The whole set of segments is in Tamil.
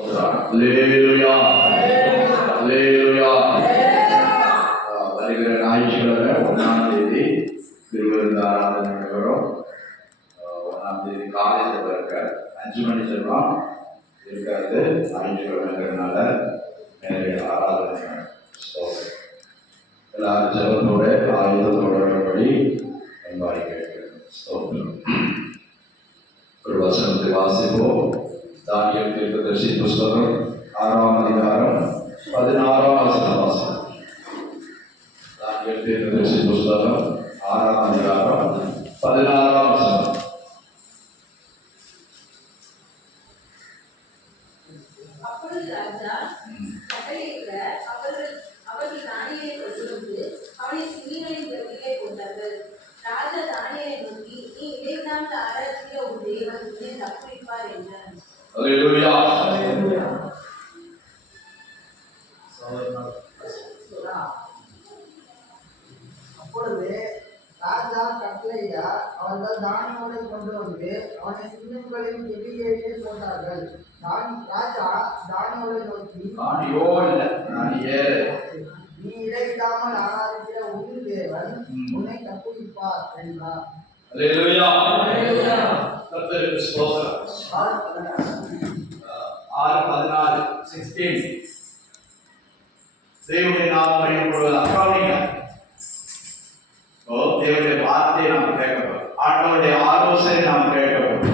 அல்லேலூயா அல்லேலூயா. வருகிற ஞாயிற்றுக்கிழமை 1ஆம் தேதி திருவிருந்து ஆராதனை நடைபெறும். 1ஆம் தேதி காலையில் இருக்க 5 மணி செல்வம் இருக்காது. ஞாயிற்றுக்கிழமைங்கிறதுனால நேரடி ஆராதனை. எல்லாரும் ஜெபத்தோட ஆயுதத்தோடபடி என்பாய் கேட்கிறேன். ஒரு வசனத்தை வாசிப்போம். தானியேல் தீர்க்கதரிசி புஸ்தகம் 6ஆம் அதிகாரம் 16ஆம் வசனம் வாசிப்போம். தானியேல் தீர்க்கதரிசி புஸ்தகம் 6ஆம் அதிகாரம் 16ஆம் வசனம். அப்பொழுது ராஜா கட்டளையிட்ட அவர்கள் தானியேலை கொண்டு அவனை சிங்கங்களின் கட்டிலே போட்டார்கள். ராஜா தானியேலை நோக்கி, நீ இடைவிடாமல் ஆராதிக்கிற உன் தேவன் உன்னை தப்புவிப்பார் என்றார். அல்லேலூயா. அப்பொழுது ராஜா கட்டளையிட அவர்கள் தானியேலை கொண்டு வந்து அவனை சிங்கங்களின் கெபியிலே போட்டார்கள். ராஜா தானியேலை நோக்கி, நீ இடைவிடாமல் ஆராதிக்கிற உன் தேவன் உன்னை தப்புவிப்பார் என்றார். அல்லேலூயா. கர்த்தருக்கு ஸ்தோத்திரம். 6:14 தேவனுடைய நாமம் மகிமைப்படுவதாக. கவனிங்க. தேவனுடைய வார்த்தையை நாம் கேட்கப்படும், ஆண்டவருடைய ஆலோசனை நாம் கேட்கப்படும்.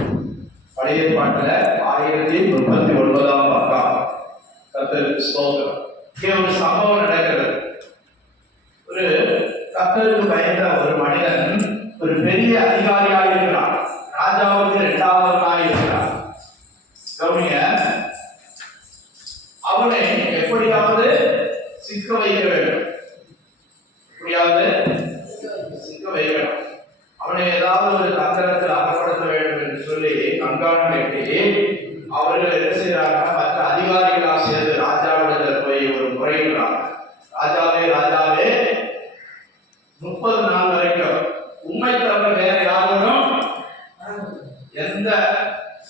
பழைய ஏற்பாட்டில் 1039ஆம் பக்கம். கர்த்தருக்கு ஸ்தோத்திரம். இங்கே ஒரு சம்பவம் நடக்கிறது. ஒரு கர்த்தருக்கு பயந்த ஒரு மனிதன் ஒரு பெரிய அதிகாரியாக இருக்கிறான். ராஜாவுக்கு 2வது இருக்கிறான். கவனிங்க. அவனை எப்படியாவது சிக்க வைக்க வேண்டும். எப்படியாவது சிக்க வைக்கணும். அவனை ஏதாவது ஒரு தந்திரத்தில் அகப்படுத்த வேண்டும் என்று சொல்லி கண்காணி கட்டி அவர்கள் என்ன செய்யறாங்க, மற்ற அதிகாரிகளாக சேர்ந்து ராஜாவிடத்தில் போய் ஒரு முறையிடுறாங்க. ராஜாவே 30 நாள் வரைக்கும் உண்மை தவிர வேற யாரும் எந்த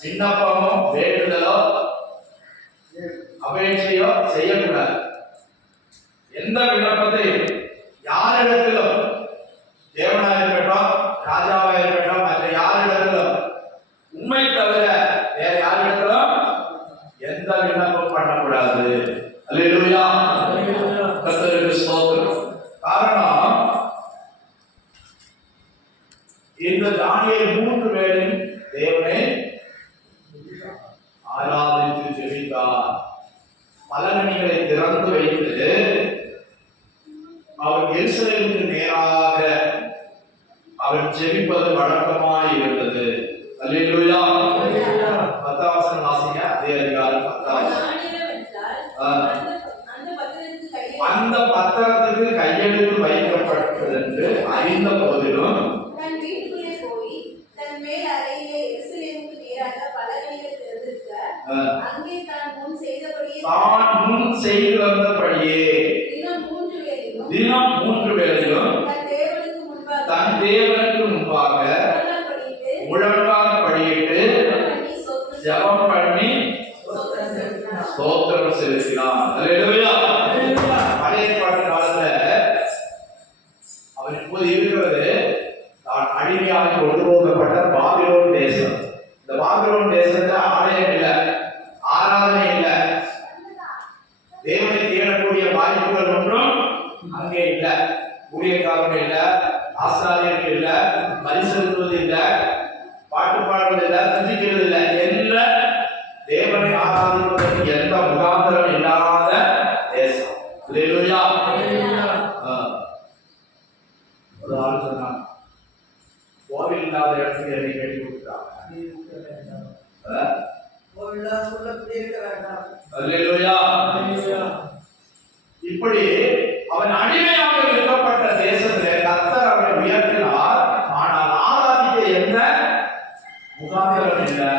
விண்ணப்பமோ வேண்டுதலோ அபேட்சையோ செய்யக்கூடாது. எந்த விண்ணப்பத்தையும் யாரிடத்திலும், தேவனாக இருக்கட்டும் ராஜாவாக இருக்கட்டும் மற்ற யாரிடத்திலும் உண்மை தவிர வேற யாரிடத்திலும் எந்த விண்ணப்பம் பண்ணக்கூடாது. அல்லேலூயா. கர்த்தருக்கு ஸ்தோத்திரம். காரணம், இந்த தானியேல் 3 பேரும் தேவனை ஆராதித்து ஜெபித்தார். பலகணிகளை திறந்து வைத்து அவர் எருசலேமுக்கு நேராக அவர் ஜெபிப்பது வழக்கமாய் இருந்தது. அல்லேலூயா. 10ஆம் வசனம் வாசிங்க. அதே அதிகாரம் 10. அந்த பத்திரத்துக்கு கையெழுத்து வைக்கப்பட்டது என்று அறிந்த போதிலும் தன் வீட்டுக்குள்ளே போய் தன் மேல் அறையிலே எருசலேமுக்கு நேராக பலகணிகள் திறந்திருக்க, அங்கே தான் முன் செய்து வந்தபடியே தினம் 3 வேளையிலும் தன் தேவனுக்கு முன்பாக முழங்கால் படியிட்டு ஜெபம் பண்ணி ஸ்தோத்திரம் செலுத்தினான். அல்லேலூயா. பழைய ஏற்பாட்டு காலத்துல அவர் இப்போது இருக்கிறது தான் அடிமையாக கொண்டு போகப்பட்ட பாபிலோன் தேசம். இந்த பாபிலோன் தேசத்துல ஆலயம் இல்லை, ஆராதனை இல்லை, தேவனை தேடக்கூடிய வாய்ப்புகள் ஒன்றும் அங்கே இல்லை. ஊழியக்காரர்கள் இல்லை, ஆசாரியர்கள் இல்லை, பலி செலுத்துவது இல்லை, பாட்டு பாடுவது இல்லை, துதிக்கிறது இல்லை. என்ற தேவனை ஆராதிப்பதற்கு எந்த முகாந்திரம் இல்லாத தேசம். அல்லேலூயா. ஒரு ஆள் சொன்னாங்க, கோவில் இல்லாத இடத்துக்கு என்னை கேட்டு கொடுத்தாங்க. அல்லேலூயா. இப்படி அவன் அடிமையாக விற்கப்பட்ட தேசத்திலே கர்த்தர் அவனை உயர்த்தினார். ஆனால் ஆராதிக்க எந்த முகாந்திரம் இல்லை,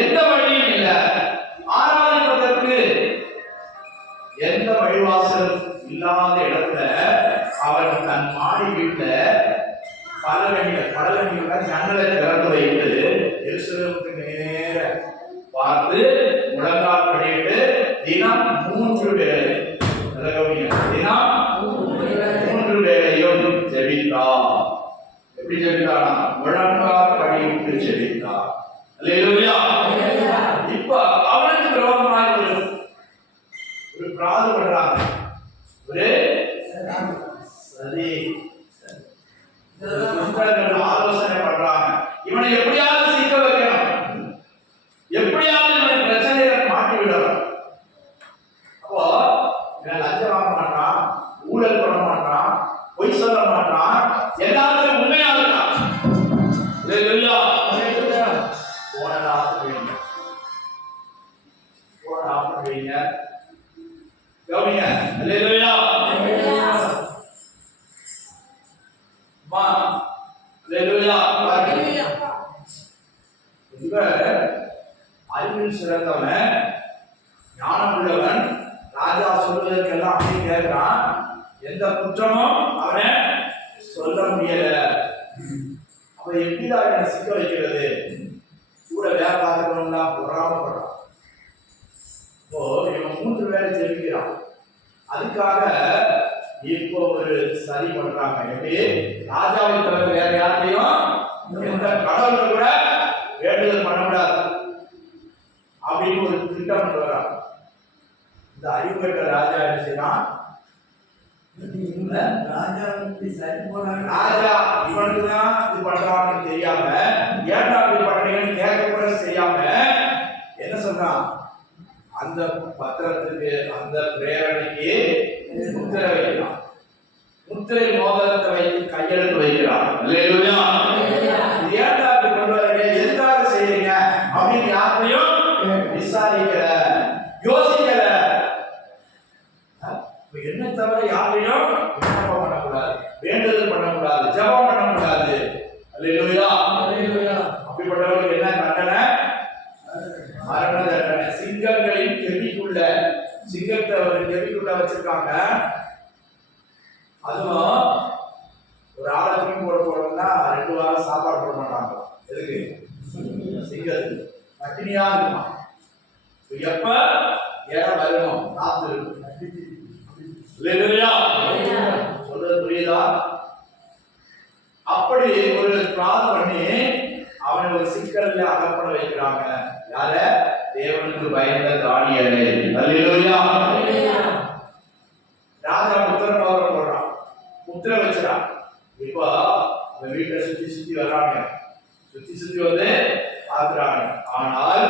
எந்த வழியும் இல்லை. ஆராதிப்பதற்கு எந்த வழிவாசல் இல்லாத இடத்துல அவன் தன் மாடி வீட்டுல பலகணிகள் ஜன்னலை திறந்து வைத்து எருசலேமுக்கு நேர பார்த்து முழங்கால் பண்ணிட்டு தினம் 3 வேளை. நல்லா கவனிங்க. தினம் 3 வேளையும் ஜெபித்தார். எப்படி ஜெபித்தானா? முழங்கால் படியிட்டு ஜெபித்தார். அல்லேலூயா. இப்ப அவனுக்கு விரோதமாய் ஒரு பிராது பண்றாங்க. ஒரு சரி ஆலோசனை பண்றாங்க. இவனை எப்படியாவது சிக்க வைக்கணும், எப்படியாவது இவனை பிரச்சனையில மாட்டி விடணும். அப்போ இவன் லஞ்சம் வாங்க மாட்டான், ஊழல் பண்ண மாட்டான், பொய் சொல்ல மாட்டான், எல்லாத்துக்கும் உண்மையா இருக்கான். போன ஆஃப் பண்ணுவீங்க, போன ஆஃப் பண்ணுவீங்க. கவனிங்க. அல்லேலூயா. மா அல்லேலூயா. அறிவில் சிறந்தவன், ஞானம் உள்ளவன், ராஜா சொல்வதற்கெல்லாம் அப்படி கேட்கிறான். எந்த குற்றமும் அவனை சொல்ல முடியல. அப்ப எப்படிதான் என்ன சிக்க வைக்கிறது? கூட வேலை பார்த்துக்கணும்னா பொறாமப்படுறான். இப்போ இவன் 3 வேலை ஜெபிக்கிறான். அதுக்காக இப்போ ஒரு சரி பண்றாங்க. எப்படி? ராஜாவை தவிர வேற யாரையும் எந்த கடவுளை கூட வேண்டுதல் பண்ணக்கூடாது அப்படின்னு ஒரு திட்டம் வர்றாங்க. இந்த அறிவுகட்ட ராஜா என்ன செய்யறான்? ராஜா இவனுக்கு தான் இது பண்றான்னு தெரியாம, ஏன்டா அப்படி பண்றீங்கன்னு கேட்க கூட செய்யாம என்ன சொல்றான்? அந்த பத்திரத்துக்கு, அந்த பிரேரணைக்கு முத்திரை வைக்கிறான். முத்திரை மோதிரத்தை வைத்து கையெழுத்து வைக்கிறான். அல்லேலூயா. ஏன்டா அப்படி கொண்டு வரீங்க, எதுக்காக செய்றீங்க அப்படின்னு யாரையும் விசாரிக்கல, யோசிக்கல. என்ன தவிர யாரையும் விண்ணப்பம் பண்ணக்கூடாது, வேண்டுதல் பண்ணக்கூடாது, ஜெபம் பண்ணக்கூடாது. அல்லேலூயா. அப்படிப்பட்டவர்களுக்கு என்ன தண்டனை? மரண தண்டனை. சிங்கங்களின் கெபிக்குள்ள, சிங்கத்தை ஒரு கெபிக்குள்ள வச்சிருக்காங்க. அதுவும் ஒரு ஆளை தூக்கி போட போறோம்னா 2 வாரம் சாப்பாடு போட மாட்டாங்க. எதுக்கு? சிங்கத்துக்கு பட்டினியா இருக்குமா? எப்ப இடம் வரணும் காத்து இருக்கும். சொல்றது புரியுதா? அப்படி ஒரு பிரார்த்தனை பண்ணி அவனை ஒரு சிக்கல்ல அகப்பட வைக்கிறாங்க. யார? தேவனுக்கு பயந்த தானியேலை. அல்லேலூயா. ராஜா முத்திரை மோதிரம் போடுறான், முத்திரை வச்சுறான். இப்போ அந்த வீட்டை சுத்தி வர்றாங்க, சுத்தி வந்து பார்க்கிறாங்க. ஆனால்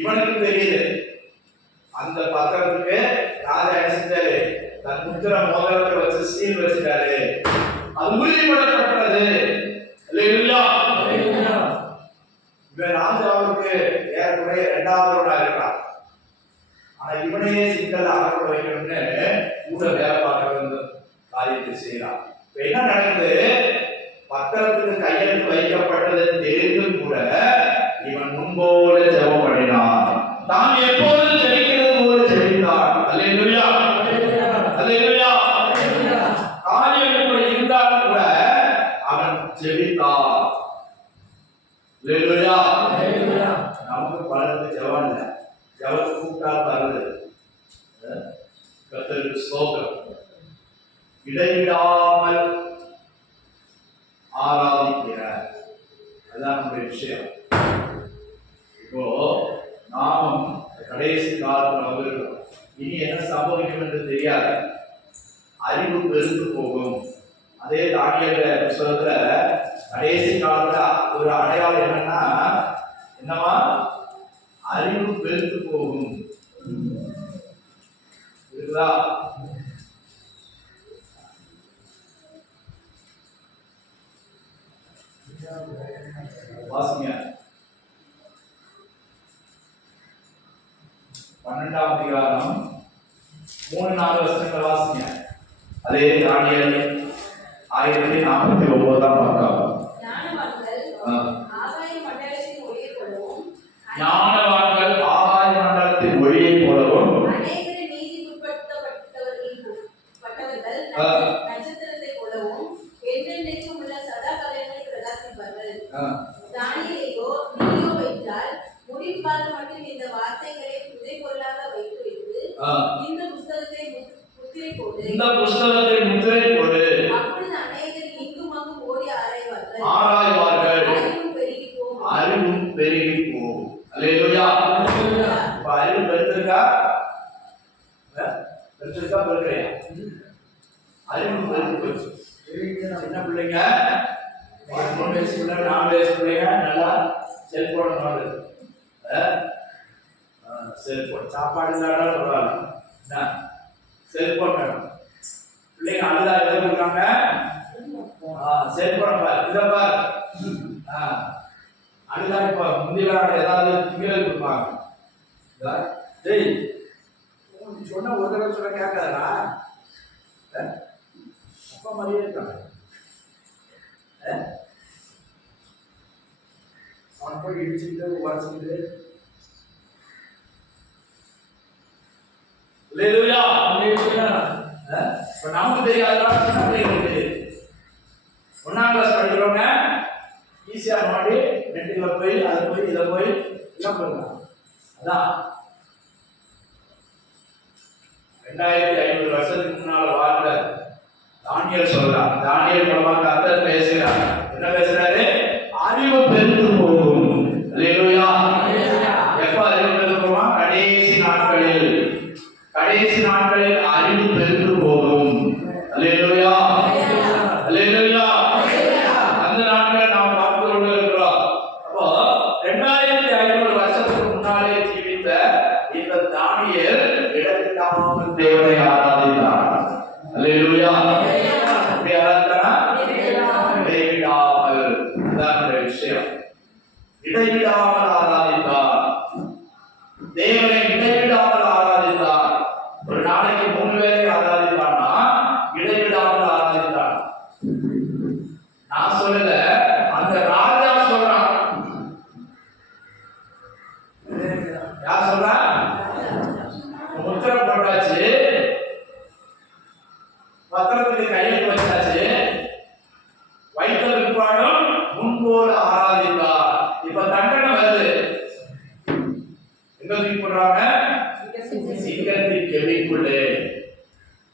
இவனுக்கு தெரியுது அந்த பத்திரத்துக்கு ராஜா என்ன செஞ்சாரு? தன் முத்திரை மோதிரத்தை வச்சு சீல் வச்சுட்டாரு. அது உறுதிப்படப்பட்டது. அல்லேலூயா. இவன் ராஜாவுக்கு ஏறக்குறைய 2வது இருக்கான். ஆனா இவனையே சிக்கல் அகப்பட வைக்கணும்னு கூட வேலை பார்க்க காரியத்தை செய்யறான். இப்ப என்ன நடக்குது? பத்திரத்துக்கு கையெழுத்து வைக்கப்பட்டது தெரிந்தும் கூட இவன் முன்போல ஜெபம் பண்ணினான். தான் எப்போதும் ஜெபிக்கிறது போல ஜெபித்தான். அல்லேலூயா. அல்லேலூயா. காரியம் இப்படி இருந்தாலும் கூட அவன் ஜெபித்தான். அல்லேலூயா. நமக்கு பலருக்கு ஜெபம் இல்லை, ஜெபத்தை கூப்பிட்டால் வருது. கர்த்தருக்கு ஸ்தோத்திரம். இடைவிடாமல் ஆராதிக்கிறார். அதுதான் நம்முடைய விஷயம். இப்போ நாமும் கடைசி காலத்தில் வந்திருக்கிறோம். இனி என்ன சம்பவிக்கும் என்று தெரியாது. அறிவு பெருத்து போகும். அதே தானியேல் புத்தகத்துல கடைசி காலத்துல ஒரு அடையாளம் என்னன்னா, என்னவா? அறிவு பெருத்து போகும். இருக்குதா? வாசிங்க. 12ஆம் அதிகாரம் 3-4 வசனங்கள் வாசிங்க. அதே தானியேல் 1049ஆம் பக்கம். ஞானவான்கள் ஆகாய மண்டலத்தின் ஒளியை போலவும் நட்சத்திரத்தை போலவும் என்றென்றைக்கும் உள்ள சதா காலங்களில் பிரகாசிப்பார்கள். தானியேலையோ நீயோ வைத்தால் முடிவு காலம் மட்டும் இந்த வார்த்தைகளை புதை பொருளாக வைத்து இந்த புஸ்தகத்தை முத்திரை போடு. இந்த புஸ்தகத்தை முத்திரை போடு. அப்பொழுது அநேகர் இங்கும் அங்கும் ஓடி ஆராய்வார்கள். அறிவும் பெருகி போகும். அறிவும் பெருகி போகும். அல்லேலூயா. இப்ப அறிவு பெருத்திருக்கா? பெருத்திருக்கா பெருக்கிறையா? அறிவு பெருத்து போச்சு. சின்ன பிள்ளைங்க 3 வயசு பிள்ளை 4 வயசு பிள்ளைங்க நல்லா செல்போன் நோண்டுது. செல்போன் சாப்பாடு இல்லாட்டா பரவாயில்ல, செல்போன் வேணும். பிள்ளைங்க அழுதா எதை கொடுக்காங்க? செல்போனை பார், இதை பார். அழுதா இப்ப முந்திலாம் ஏதாவது திங்கள் கொடுப்பாங்க. டேய் சொன்ன ஒரு தடவை சொல்ல கேட்காதா? அப்பா மாதிரியே இருக்காங்க. அவனை போய் இடிச்சுக்கிட்டு உரைச்சிக்கிட்டு இப்ப நமக்கு தெரியாதான் சின்ன பிள்ளைங்களுக்கு 1ஆம் கிளாஸ் படிக்கிறவங்க ஈஸியா மாடி நெட்டுல போய் அதை போய் இதை போய் எல்லாம் பண்ணலாம். அதான் 2500 வருஷத்துக்கு முன்னால வாழ்ந்த தானியேல் சொல்றான். தானியேல் மூலமா கர்த்தர் பேசுறார். என்ன பேசுறாரு? அறிவு பெருத்து போகும். அல்லேலூயா. எப்ப அறிவு பெருத்து போகும்? கடைசி நாட்களில். கடைசி நாட்களில் அறிவு பெருத்து போகும். அல்லேலூயா. அல்லேலூயா. அந்த நாட்களை நாம் பார்த்து கொண்டு இருக்கிறோம். அப்போ 2500 வருஷத்துக்கு முன்னாலே ஜீவித்த இந்த தானியேல் இடத்திலாமல் தேவனை ஆராதித்தார். அல்லேலூயா. அப்படி ஆராதித்தாரா? இடைவிடாமல். இதான் விஷயம். இடைவிடாமல் ஆராதித்தார். தேவனை இடைவிடாமல் ஆராதித்தார். ஒரு நாளைக்கு 3 வேளை ஆராதித்தான்னா இடைவிடாமல் ஆராதித்தார். நான் சொல்லல, அந்த ராஜா சொல்றான். யார் சொல்றா? முத்திரை போட்டாச்சு, பத்திரத்துக்கு கையெழுத்து வச்சாச்சு, வைத்த பிற்பாடும் முன்போல ஆராதித்தார். இப்ப தண்டனை வருது. எங்க தூக்கி போடுறாங்க? சிங்கத்தின் கெவிக்குள்ளே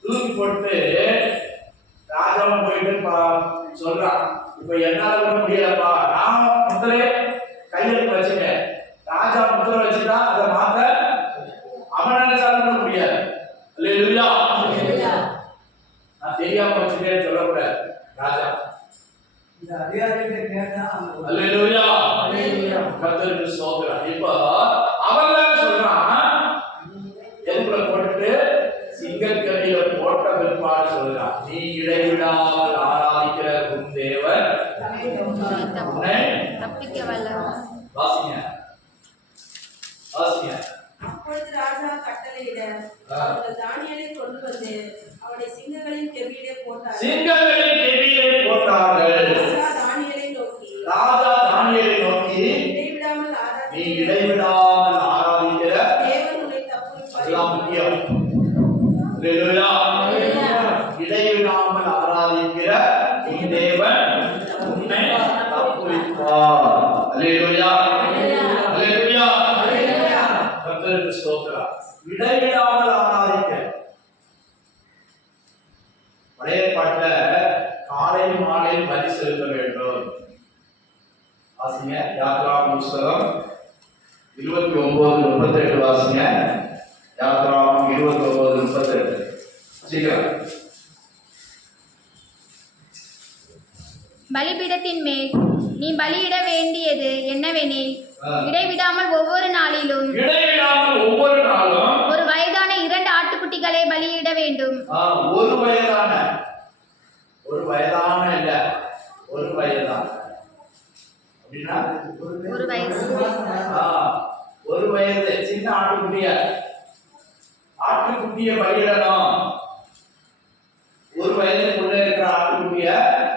தூக்கி போட்டு ராஜாவும் போயிட்டு சொல்றான், இப்ப என்னால கூட முடியலப்பா, நான் முத்திரை கையெழுத்து வச்சுட்டேன், ராஜா முத்திரை வச்சுட்டா அதை மாத்த அவனால சாதிக்க முடியாது. அல்லேலூயா. நான் தெரியாம வச்சுட்டேன்னு சொல்லக்கூடாது ராஜா. அல்லேலூயா. கர்த்தருக்கு ஸ்தோத்திரம். இப்போ அவன் தான் சொல்றான், எதுக்குள்ள போட்டுட்டு சிங்கக்கடியில போட்ட பிற்பாடு சொல்றான், நீ இடைவிடாமல் ஆராதிக்கிற உன் தேவன் உன்னை தப்பிக்க வல்லவர். வாசிங்க வாசிங்க. அப்பொழுது ராஜா கட்டளையிட அவர்கள் தானியேலை கொண்டு வந்து அவனை சிங்கங்களின் கெபியிலே போட்டார்கள். சிங்கங்களின் கெபியிலே போட்டார்கள். ராஜா தானியேலை நோக்கி நீ இடைவிடாமல் ஆராதிக்கிற தேவன் உன்னை தப்புவிப்பார். அதெல்லாம் முக்கியம். அல்லேலூயா. இடைவிடாமல் ஆராதிக்கிற உன் தேவன் உன்னை தப்புவிப்பார். அல்லேலூயா. அல்லேலூயா. கர்த்தருக்கு ஸ்தோத்திரம். இடைவிடாமல் ஆராதிக்க. பழைய பாட்டுல காலை மாலை பலி செலுத்த வேண்டும். வாசிங்க யாத்ராகம புஸ்தகம் 29:38 வாசிங்க. யாத்ராகமம் 29:38. சீக்கிரம். பலிபீடத்தின் மேல் நீ பலியிட வேண்டியது என்னவெனில், இடைவிடாமல் ஒவ்வொரு நாளும் ஒரு வயதான 2 ஆட்டுக்குட்டிகளை பலியிட வேண்டும். ஒரு வயதான இல்ல, ஒரு வயதான அப்படின்னா ஒரு வயசு. ஒரு வயது சின்ன ஆட்டுக்குட்டிய பலியிடணும். ஒரு வயதுக்குள்ள இருக்கிற ஆட்டுக்குட்டிய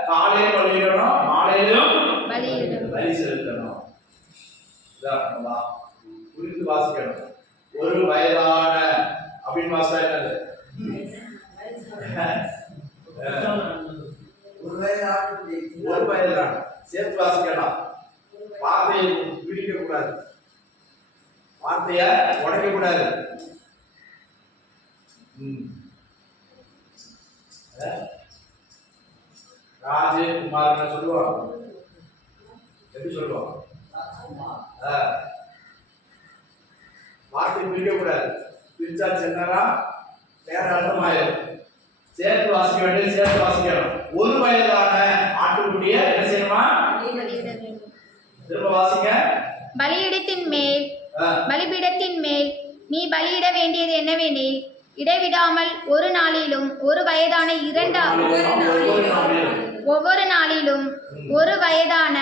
காலையில பலியிடணும், மாலையிலும் பலி செலுத்தணும். குறித்து வாசிக்கணும். ஒரு வயதான அப்படின்னு வாசா என்னது? ஒரு வயதுதான் சேர்த்து வாசிக்கணும். வார்த்தையை பிடிக்க கூடாது, வார்த்தைய உடைக்க கூடாது. ராஜகுமார் சொல்லுவாங்க, எப்படி சொல்லுவாங்க? வார்த்தை பிரிக்க கூடாது, பிரிச்சா சின்னரா வேற அர்த்தமாயிரும். சேர்த்து வாசிக்க வேண்டியது சேர்த்து வாசிக்கணும். ஒரு வயதான ஆட்டுக்குட்டியை என்ன செய்யணுமா? பலியிட வேண்டும். திரும்ப வாசிங்க. பலியிடத்தின் மேல் நீ பலியிட வேண்டியது என்னவெனில், இடைவிடாமல் ஒரு நாளிலும் ஒரு வயதான ஒவ்வொரு நாளிலும் ஒரு வயதான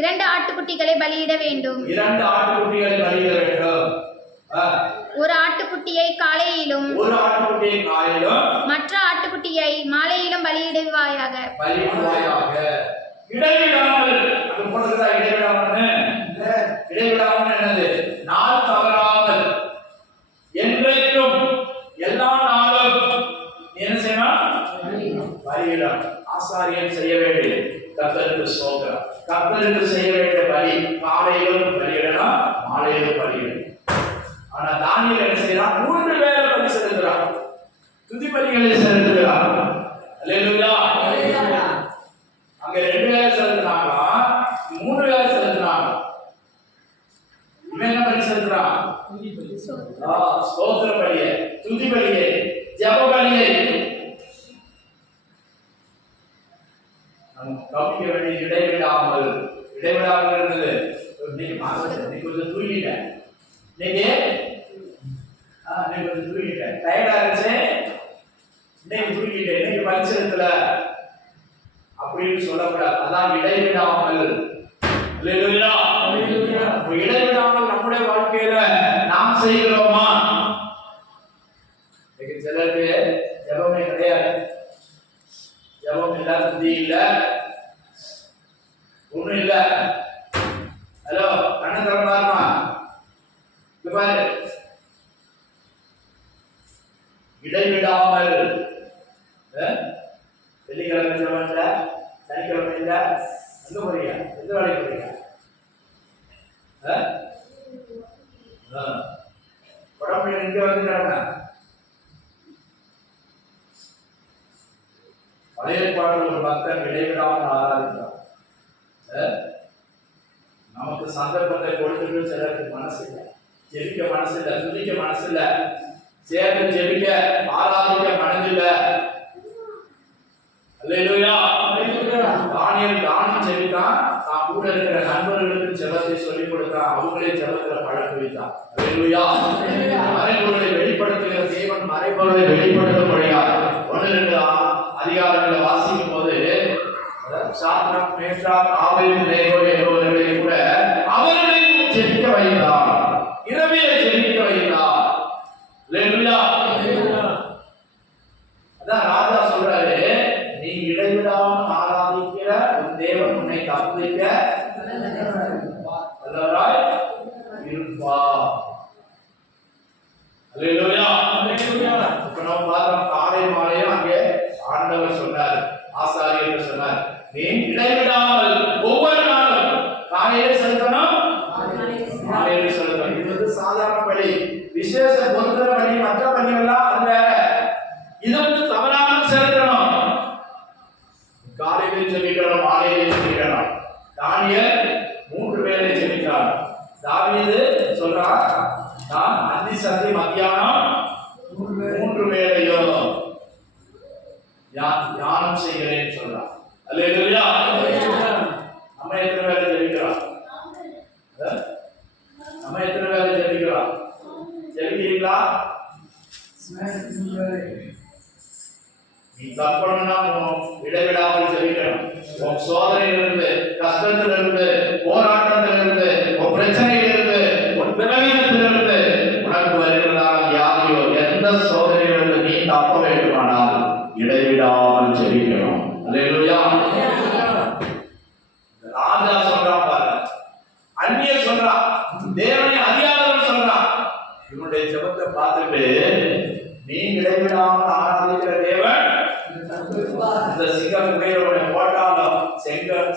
2 ஆட்டுக்குட்டிகளை பலியிட வேண்டும். 2 ஆட்டுக்குட்டிகளை பலியிட வேண்டும். ஒரு ஆட்டுக்குட்டியை காலையிலும் மற்ற ஆட்டுக்குட்டியை மாலையிலும் பலியிடுவாயாக. இடைவிடாமல், அது போன்றதா இடைவிடாமல் என்னது? நாள் தவறாமல், என்றைக்கும் எல்லா நாளும் என்ன செய்யணும்? பலியிடணும். ஆசாரியன் செய்ய வேண்டியது கர்த்தருக்கு ஸ்தோத்திரம். கர்த்தருக்கு செய்ய வேண்டிய பலி காலையிலும் பலியிடணும், மாலையிலும் பலியிடணும். ஆனா தானியேல் என்ன செய்யறான்? 3 வேளை பலி செலுத்துறான், துதி பலிகளை செலுத்துகிறான். அல்லேலூயா. அங்க 2 வேளை செலுத்துனாங்க, 3 வேளை செலுத்துனாங்க. இவன் என்ன பலி செலுத்துறான்? ஸ்தோத்திர பலியை, துதி பலியை, ஜெப பலியை. கவனிக்க வேண்டிய இடைவிடாமல் இருந்தது. இன்னைக்கு கொஞ்சம் தூங்கிட்டேன், இன்னைக்கு கொஞ்சம் தூங்கிட்டேன், டயர்டா இருந்துச்சு, இன்னைக்கு தூங்கிட்டேன், இன்னைக்கு பரிசனத்துல அப்படின்னு சொல்லக்கூடாது. அதான் இடைவிடாமல். இடைவிடாமல் நம்முடைய வாழ்க்கையில நாம் செய்கிறோமா? சிலருக்கு ஜபமே கிடையாது, ஜபம் இல்ல, புத்தி இல்ல, ஒண்ணும் இல்ல. ஹலோ, கண்ணை திறந்தாருமா? பாரு, இடைவிடாமல் வெள்ளிக்கிழமை ஜபம் இல்ல, சனிக்கிழமை இல்ல, எங்க போறீங்க? எந்த வேலைக்கு போறீங்க? உடம்புல இங்க வந்து கிடங்க. பழைய பாடல் ஒரு பக்தன் இடைவிடாமல் ஆராதிக்கிறார். நமக்கு சந்தர்ப்பத்தை கொடுத்துட்டு சிலருக்கு மனசு இல்லை, ஜெபிக்க மனசு இல்லை, துதிக்க மனசு இல்லை, சேர்ந்து ஜெபிக்க ஆராதிக்க மனதில்ல. அல்லேலூயா. தானியேல் தானும் ஜெபித்தான், தான் கூட இருக்கிற நண்பர்களுக்கு ஜெபத்தை சொல்லிக் கொடுத்தான், அவங்களே ஜெபத்துல பழக்க வைத்தான். அல்லேலூயா. மறைபொருளை வெளிப்படுத்துகிற தேவன் மறைபொருளை வெளிப்படுத்த முடியாது. 1-2 அதிகாரங்களை வாசிக்கும் போது சாத்ராக், மேஷாக், ஆபேத்நேகோ என்பவர்களை கூட அவர்களை ஜெபிக்க வைத்தார், இரவிலே ஜெபிக்க வைத்தார். அல்லேலூயா. அதான் ராஜா சொல்றாரு, நீ இடைவிடாமல் ஆராதிக்கிற உன் தேவன் உன்னை தப்புவிக்க வல்லவராய் இருப்பார். அல்லேலூயா. இப்ப நம்ம பார்த்தோம், காலை மாலையும் அங்கே ஆண்டவர் சொன்னார், ஆசாரியர் சொன்னார், நீ இடைவிடாமல் ஒவ்வொரு நாளும் காலையிலே செலுத்தணும், மாலையிலே செலுத்தணும். இது வந்து சாதாரண பலி, விசேஷ பொருத்தர பலி, மற்ற பலி எல்லாம் அது வேற. இது வந்து தவறாமல் செலுத்தணும். காலையிலே ஜெபிக்கணும், மாலையிலே ஜெபிக்கணும். தானியேல் 3 வேளை ஜெபிக்கிறார். தாவீது சொல்றார், நான் அந்தி சந்தி மத்தியானம் 3 வேளையும் தியானம் செய்கிறேன்னு சொல்றான். அல்லேலூயா. நம்ம எத்தனை வேலை ஜெபிக்கிறோம்? நம்ம எத்தனை வேலை ஜெபிக்கிறோம்? ஜெபிக்கிறீங்களா? நீ தப்பணும்னா இடைவிடாமல் ஜெபிக்கணும். உன் சோதனையிலிருந்து, கஷ்டத்திலிருந்து, போராட்டத்திலிருந்து, உன் பிரச்சனையிலிருந்து, உன் பிறவியிலிருந்து உனக்கு வருகிறதான வியாதியோ எந்த சோதனையிலிருந்து நீ தப்ப வேண்டுமானால் இடைவிடாமல் ஜெபிக்கணும். அல்லேலூயா. ராஜா சொல்றான் பாருங்க, அந்நியர் சொல்றான், தேவனை அறியாதவன் சொல்றான். இவனுடைய ஜெபத்தை பார்த்துட்டு, நீ இடைவிடாமல் ஆராதிக்கிற தேவன் இந்த சிங்கம் உடையவனை போட்டாலும்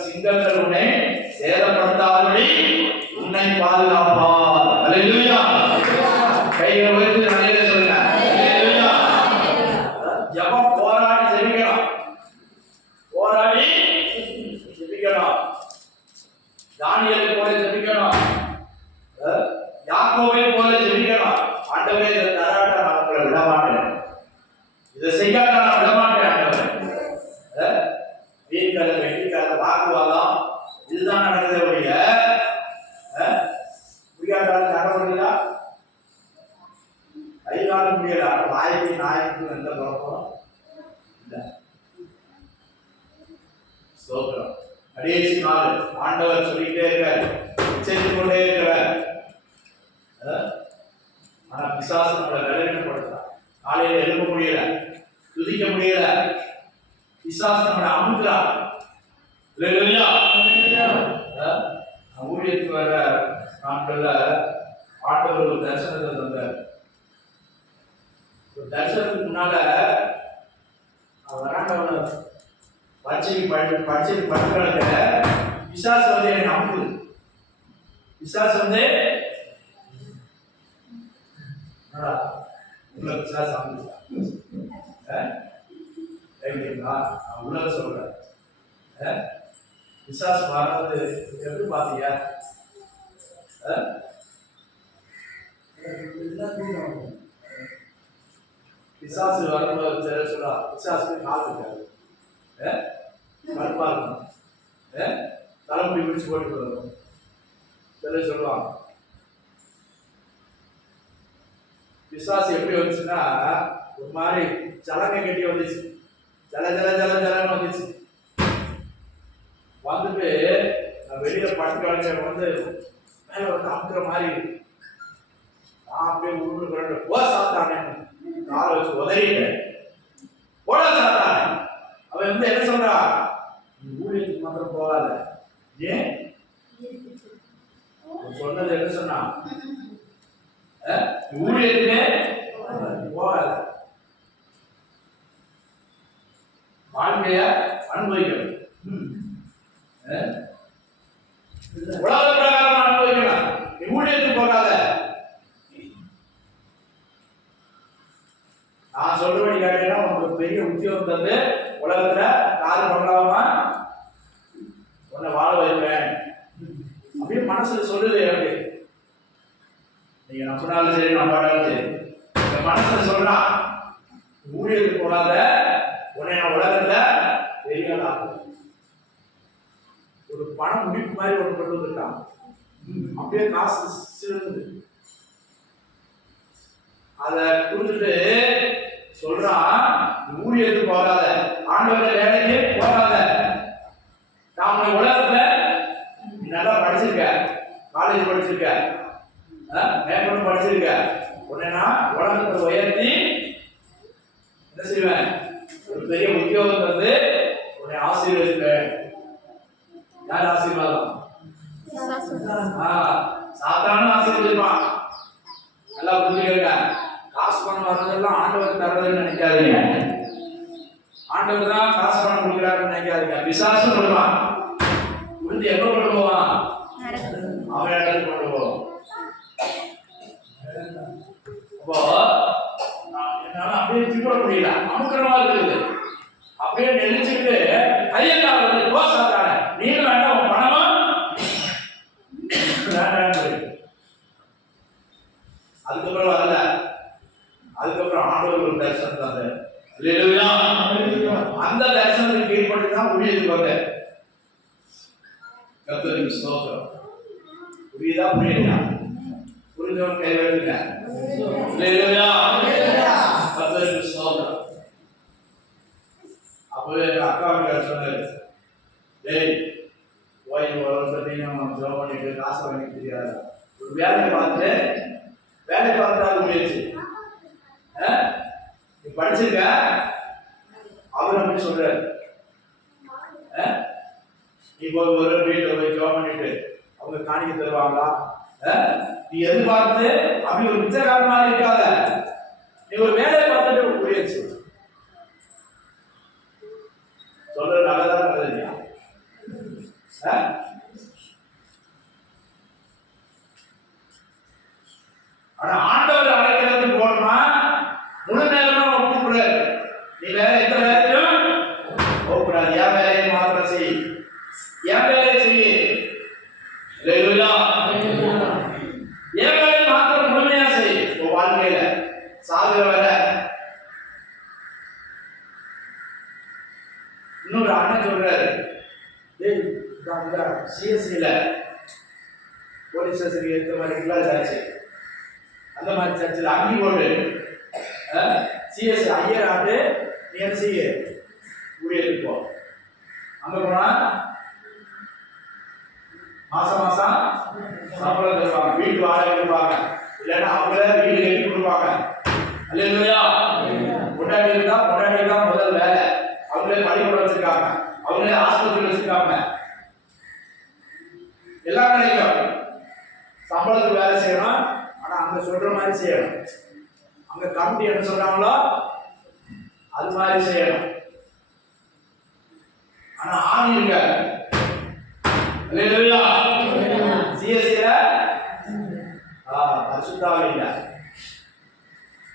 சிங்கங்கள் உன்னை சேதப்படுத்தாதபடி உன்னை பாதுகாப்பார். அல்லேலூயா. கையை உயர்த்தி நடையில சொல்லுங்க. ஆண்டவரே இதை தராட்ட நான் உங்களை விட மாட்டேன், இதை செய்யாட்ட நான் விட மாட்டேன் ஆண்டவரே. வீண்கதை வெட்டிக்காத வாக்குவாதம் இதுதான் நடக்குதே ஒழிய முடியாட்டாலும் நட முடியல, கைகாலம் முடியல. வாய்க்கு நாய்க்கு எந்த குழப்பம் இல்லை. ஸ்தோத்திரம். கடைசி நாள் ஆண்டவர் சொல்லிக்கிட்டே இருக்கார், எச்சரித்துக் கொண்டே இருக்கிறார். ஆனா பிசாசு நம்மளை விளையாடப்படுத்தான். காலையில எழுப்ப முடியல, துதிக்க முடியல, பிசாசு நம்மளை அமுக்குறான். ஊழியத்துக்கு வர நாட்கள்ல ஆண்டவர் ஒரு தரிசனத்தை தந்தார். ஒரு தரிசனத்துக்கு முன்னால வராண்டவன படிச்சு படுக்கிறத பிசாசு வந்து என்னை அமுக்குது. பிசாசு வந்து உள்ள பிசாசு அமுக்குதா? நான் உள்ள சொல்றேன். பிசாசு வர்றது எப்படி பாத்தீங்க? பிசாசு வரும்போது சொல்றா, பிசாசுக்கு கால் இருக்காது, கருப்பா இருக்கும், தலைமுடி பிடிச்சு போட்டு வரும். சில சொல்லுவாங்க பிசாசு எப்படி வந்துச்சுன்னா ஒரு மாதிரி சலங்கை கட்டி வந்துச்சு, ஜல ஜல ஜல ஜலன்னு வந்துச்சு. வந்துட்டு வெளியில படுத்து வந்து மேல ஒரு அமுக்கிற மாதிரி நான் அப்படியே உருண்டு புரண்டு போ சாத்தானே காலை வச்சு உதறிட்டேன். போட சாத்தானே அவன் வந்து என்ன சொல்றா, ஊழியத்துக்கு மாத்திரம் போகாத. ஏன் சொன்னது என்ன சொன்னா, ஊழியத்துக்கு போகாத, வாழ்க்கைய அனுபவிக்கணும், உலக பிரகாரம் அனுபவிக்கணும், ஊழியத்துக்கு போகாத. நான் சொல்றபடி கேட்டீங்கன்னா உங்களுக்கு பெரிய உத்தியோகம் தந்து உலகத்துல கால் பண்ணலாமா உன்னை வாழ வைப்பேன் அப்படின்னு மனசுல சொல்லுது. எனக்கு நீங்க நம்பினாலும் சரி நம்பாட்டாலும் சரி இந்த மனசுல சொல்றா, ஊழியத்துக்கு போகாத, உன்னை நான் உலகத்துல பெரிய ஒரு பணம் முடிப்பு மாதிரி ஒன்று கொண்டு வந்துட்டான். அப்படியே காசு சிறந்தது அதை கொடுத்துட்டு சொல்றான், ஊழியத்துக்கு போகாத, ஆண்டவர் வேலைக்கு போகாத, நான் உலகத்துல நல்லா படிச்சிருக்க, காலேஜ் படிச்சிருக்க, மேற்கொண்டு படிச்சிருக்க, உடனே நான் உலகத்தை உயர்த்தி என்ன செய்வேன், ஒரு பெரிய உத்தியோகம் வந்து உன்னை ஆசீர்வதிப்பேன். யார் ஆசீர்வாதம்? சாத்தானும் ஆசீர்வதிப்பான். நல்லா புரிஞ்சுக்கங்க. காசு பணம் வர்றதெல்லாம் ஆண்டவர் தர்றதுன்னு நினைக்காதீங்க. ஆண்டவர் தான் காசு பணம் கொடுக்குறாருன்னு நினைக்காதீங்க. பிசாசும் கொடுப்பான். புரிஞ்சு எப்ப கொண்டு போவான்? அவன் இடத்துக்கு கொண்டு போவான். அப்போ என்னால அப்படியே திப்பட முடியல, அமுக்கிரமா இருக்குது. அப்படியே நெளிச்சுட்டு கையெல்லாம் போசாத்தான நீங்க வேண்டாம், உன் பணமா வேண்டாம். அதுக்கப்புறம் வரல. அதுக்கப்புறம் ஆண்டவர் ஒரு தரிசனம் தந்தார். அந்த தரிசனத்துக்கு கீழ்பட்டு தான் ஊழியத்துக்கு வந்தேன். கர்த்தருக்கு ஸ்தோத்திரம். புரியுதா புரியலையா? புரிஞ்சவன் கை வைத்துங்க. கர்த்தருக்கு ஸ்தோத்திரம். அப்பவே எங்க அக்கா வீட்டார் சொன்னாரு, டேய் ஓய்வு வரும் நம்ம ஜோம் பண்ணிட்டு காசு வாங்கி தெரியாது, ஒரு வேலையை பார்த்துட்டு வேலை பார்த்தா முயற்சி நீ படிச்சிருக்க. அவர் அப்படி சொல்றாரு, நீ போய் ஒரு வீட்டில் போய் ஜோம் பண்ணிட்டு அவங்க காணிக்க தருவாங்களா? நீ எதிர்பார்த்து அப்படி ஒரு பிச்சைக்காரன் மாதிரி இருக்காத, நீ ஒரு வேலையை பார்த்துட்டு முயற்சி. சொல்றது நல்லதா நல்லது இல்லையா? ஆனா ஆண்டவர் அழைக்கிறதுக்கு போனோமா முழு நேரமா கூப்பிடுறாரு. நீ வேற எந்த வேலையும் போகக்கூடாது, என் வேலையை மாத்திரம் செய், என் வேலையை செய்ய, என் வேலையை மாத்திரம் முழுமையா செய். வாழ்க்கை வாழ்க்கையில சாகுற வர. இன்னொரு அண்ணன் சொல்றாரு, சிஎஸ்சியில போலீஸ் ஸ்டேஷன் ஏற்ற மாதிரி சர்ச்சு, அந்த மாதிரி சர்ச்சில் அங்கி போட்டு சிஎஸ் ஐயர் ஆண்டு நீ என்ன செய்ய ஊழியத்துக்கு போ. அங்க போனா மாசம் மாசம் சம்பளம் தருவாங்க, வீட்டு வாடகை கொடுப்பாங்க, இல்லைன்னா அவங்களே வீடு கட்டி கொடுப்பாங்க. அல்லேலூயா. பொண்டாட்டி இருந்தா பொண்டாட்டி தான் முதல் வேலை, அவங்களே பள்ளிக்கூடம் வச்சிருக்காங்க, அவங்களே ஆஸ்பத்திரி வச்சிருக்காங்க, எல்லாம் கிடைக்கும். சம்பளத்துக்கு வேலை செய்யணும், ஆனா அங்க சொல்ற மாதிரி செய்யணும். அங்க கமிட்டி என்ன சொல்றாங்களோ அது மாதிரி செய்யணும். ஆனா ஆணி இருக்காரு. அல்லேலூயா. சிஎஸ்சில பரிசுத்தாவி இல்ல.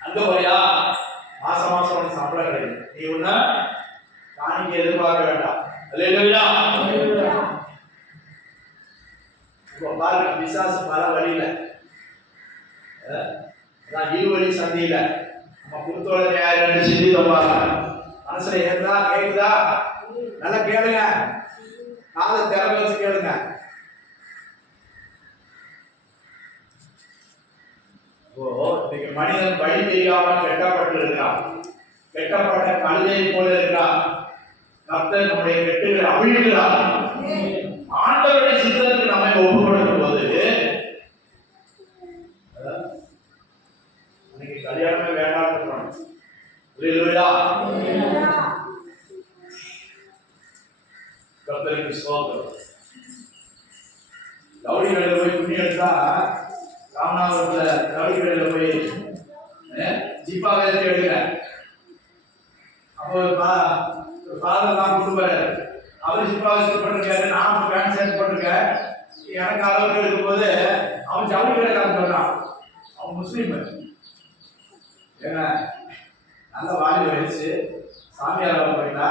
அங்க போயா மாசம் மாசம் உனக்கு சம்பளம் கிடைக்கும், நீ ஒண்ணு காணிக்க எதிர்பார்க்க வேண்டாம். அல்லேலூயா. இப்போ பாருங்க, பிசாசு பல வழியில இருவழி சந்தியில நம்ம குருத்தோட நியாயம் சிந்தித்தோம் பாருங்க. மனசுல ஏதா கேக்குதா? நல்லா கேளுங்க, காதை திறக்க வச்சு கேளுங்க. இன்னைக்கு மனிதன் வழி தெரியாம கெட்டப்பட்டு இருக்கான், கெட்டப்பட்ட கழுதை போல இருக்கான். கர்த்தர் நம்முடைய கெட்டுகளை அவிழ்கிறார். ஆண்டவருடைய சித்தத்துக்கு நம்மை ஒப்பு கொடுக்கும் போது இன்னைக்கு கல்யாணமே வேண்டாம் இருக்கணும். கர்த்தருக்கு ஸ்தோத்திரம். ரவுடி கடையில போய் துணி எடுத்தா, ராமநாதபுரத்துல ரவுடி கடையில போய் ஜிப்பா வேலை எடுக்கிறேன். அப்போ ஃபாதர் தான் கொடுப்பாரு, அவர் ஜிப்பா வச்சு போட்டிருக்காரு, நான் பேண்ட் ஷர்ட் போட்டிருக்கேன். எனக்கு அளவுக்கு எடுக்கும் போது அவன் ஜவுளி கடைக்காரன் சொல்றான், அவன் முஸ்லீம். ஏங்க நல்ல வாலி வயசு, சாமியார் போயிட்டா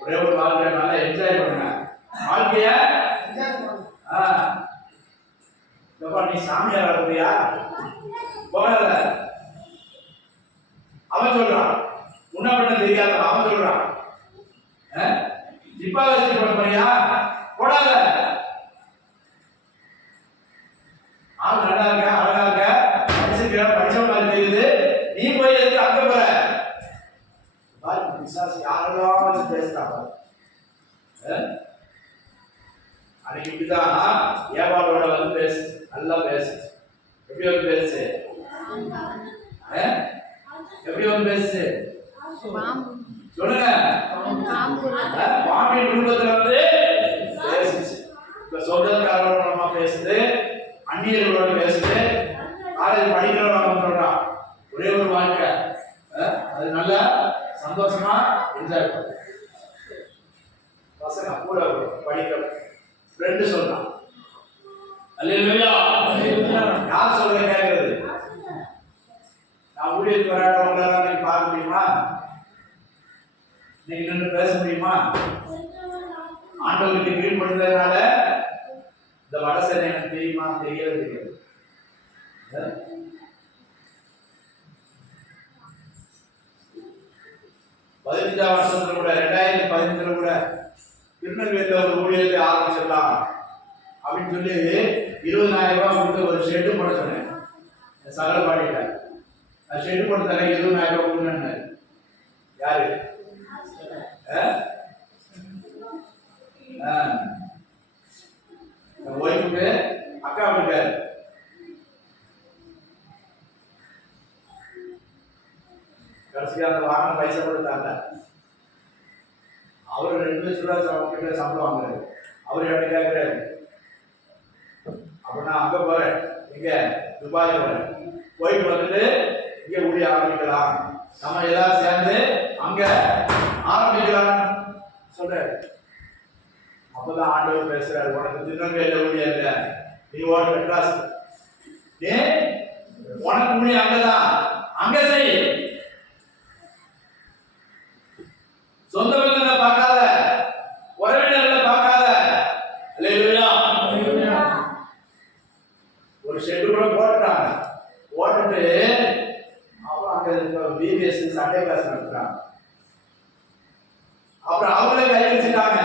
ஒரே ஒரு வாழ்க்கைய நல்லா என்ஜாய் பண்ணுங்க வாழ்க்கைய. நீ சாமியார் போறியா போகல. அவன் சொல்றான், முன்ன பண்ண தெரியாத அவன் சொல்றான், ஜிப்பா வச்சு போட போறியா போடாத. ஆள் நல்லா இருக்க, அழகா இருக்க, படிச்சிருக்க, படிச்ச மாதிரி தெரியுது, நீ போய் எதுக்கு அங்க போற? பிசாசு யாரெல்லாம் வச்சு பேசுறாங்க. அன்னைக்கு இப்படிதான் ஏவாளோட வந்து பேசு, நல்லா பேசு. எப்படி வந்து பேசு? எப்படி வந்து பேசு சொல்லுங்க. பாம்பின் குடும்பத்துல வந்து பேசுச்சு. இப்ப சொந்தக்காரோட நம்ம பேசுது, அந்நியர்களோட பேசுது, காலேஜ் படிக்கிறவங்க சொல்றான். ஒரே ஒரு வாழ்க்கை, அது நல்ல சந்தோஷமா என்ஜாய் பண்ணு. பசங்க கூட படிக்கிற ஃப்ரெண்டு சொல்றான். அல்லேலூயா. யார் சொல்ற கேட்கறது? நான் ஊழியத்துக்கு வராதவங்களெல்லாம் நீங்க பார்க்க முடியுமா? இன்னைக்கு நின்று பேச முடியுமா? ஆண்டவருக்கு கீழ்படுறதுனால இந்த வடசனை எனக்கு தெரியுமா? தெரியவே தெரியாது. 15ஆம் வருஷத்துல கூட 2015 கூட திருநெல்வேலியில் ஒரு ஊழியத்தை ஆரம்பிச்சிடலாம் அப்படின்னு சொல்லி 20,000 ரூபாய் கொடுத்து ஒரு ஷெட்டு போட சொன்னேன். சகல பாடிட்ட ஷெட்டு போட்டு தரேன், 20,000 ரூபாய் கொடுங்க. யாரு? ஒய்ஃபுக்கு அக்கா இருக்காரு. கடைசியாக அந்த வாங்கின பைசா கூட தாங்க. அவர் 2 லட்ச ரூபாய் கிட்ட சம்பளம் வாங்குறாரு. அவர் எப்படி கேட்கிறாரு? அப்ப நான் அங்க போறேன், இங்க துபாய் போறேன், போயிட்டு வந்துட்டு இங்க ஊழிய ஆரம்பிக்கலாம், நம்ம எல்லாரும் சேர்ந்து அங்க ஆரம்பிக்கலாம் சொல்றாரு. அப்பதான் ஆண்டவர் பேசுறாரு, உனக்கு திருநெல்வேலியில ஊழிய இல்ல, நீ ஓட மெட்ராஸ், நீ உனக்கு ஊழிய அங்கதான், அங்க செய். சொந்த பந்தங்களை பார்க்காத, உறவினர்களை பார்க்காத. அல்லேலூயா. ஒரு ஷெட்டு கூட போட்டுட்டாங்க. போட்டுட்டு பேசி சண்டே கிளாஸ் நடத்துறாங்க. அப்புறம் அவங்களே கை வச்சுட்டாங்க.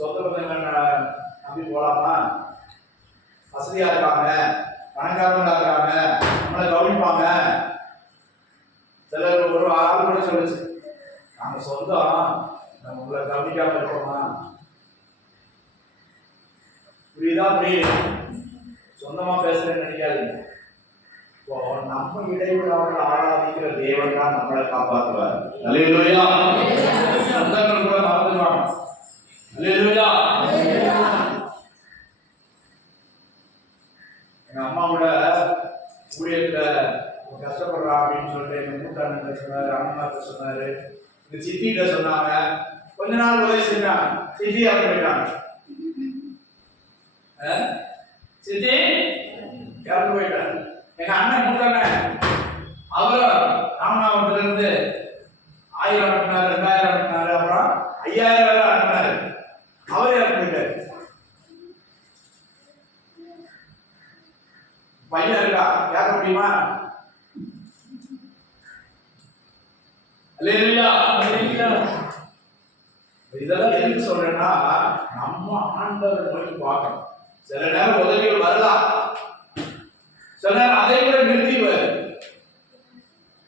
சொந்த பந்தங்கள் நம்பி போலாமா? வசதியா இருக்காங்க, பணக்காரங்களா இருக்காங்க, நம்மளை கவனிப்பாங்க. சிலர் ஒரு ஆள் கூட சொல்லுச்சு, நாங்க சொந்தம், நம்ம உங்களை கவனிக்காம இருப்போமா? புரியுதா? புரியுது. சொந்தமா பேசுறேன்னு நினைக்காதீங்க. இப்போ நம்ம இடைவிடாமல் ஆராதிக்கிற தேவன் தான் நம்மளை காப்பாற்றுவார். அல்லேலூயா. சொந்தங்கள் கூட மறந்துடுவாங்க. அல்லேலூயா. எங்க அம்மா கூட ஊழியத்துல கஷ்டப்படுறா அப்படின்னு சொல்லிட்டு எங்க மூத்தாண்ட சொன்னாரு, அண்ணன் சொன்னாரு, எங்க சித்திகிட்ட சொன்னாங்க. கொஞ்ச நாள் உதவி செஞ்சாங்க, சித்தி இறந்து போயிட்டாங்க. சித்தி இறந்து போயிட்டாங்க. எங்க அண்ணன் மூத்தாண்ணன் அவரும் ராமநாதபுரத்துல இருந்து 1000 அனுப்பினாரு, 2000 அனுப்பினாரு, அப்புறம் 5000 வரை அனுப்பினாரு. அவரே இறந்து போயிட்டாரு. பையன் இருக்கா, கேட்க முடியுமா? அல்லேலூயா. இதெல்லாம் எதுக்கு சொல்றேன்னா, நம்ம ஆண்டவர் நோக்கி பார்க்கணும். சில நேரம் உதவிகள் வரலாம், சில நேரம் அதை கூட நிறுத்திடுவார்.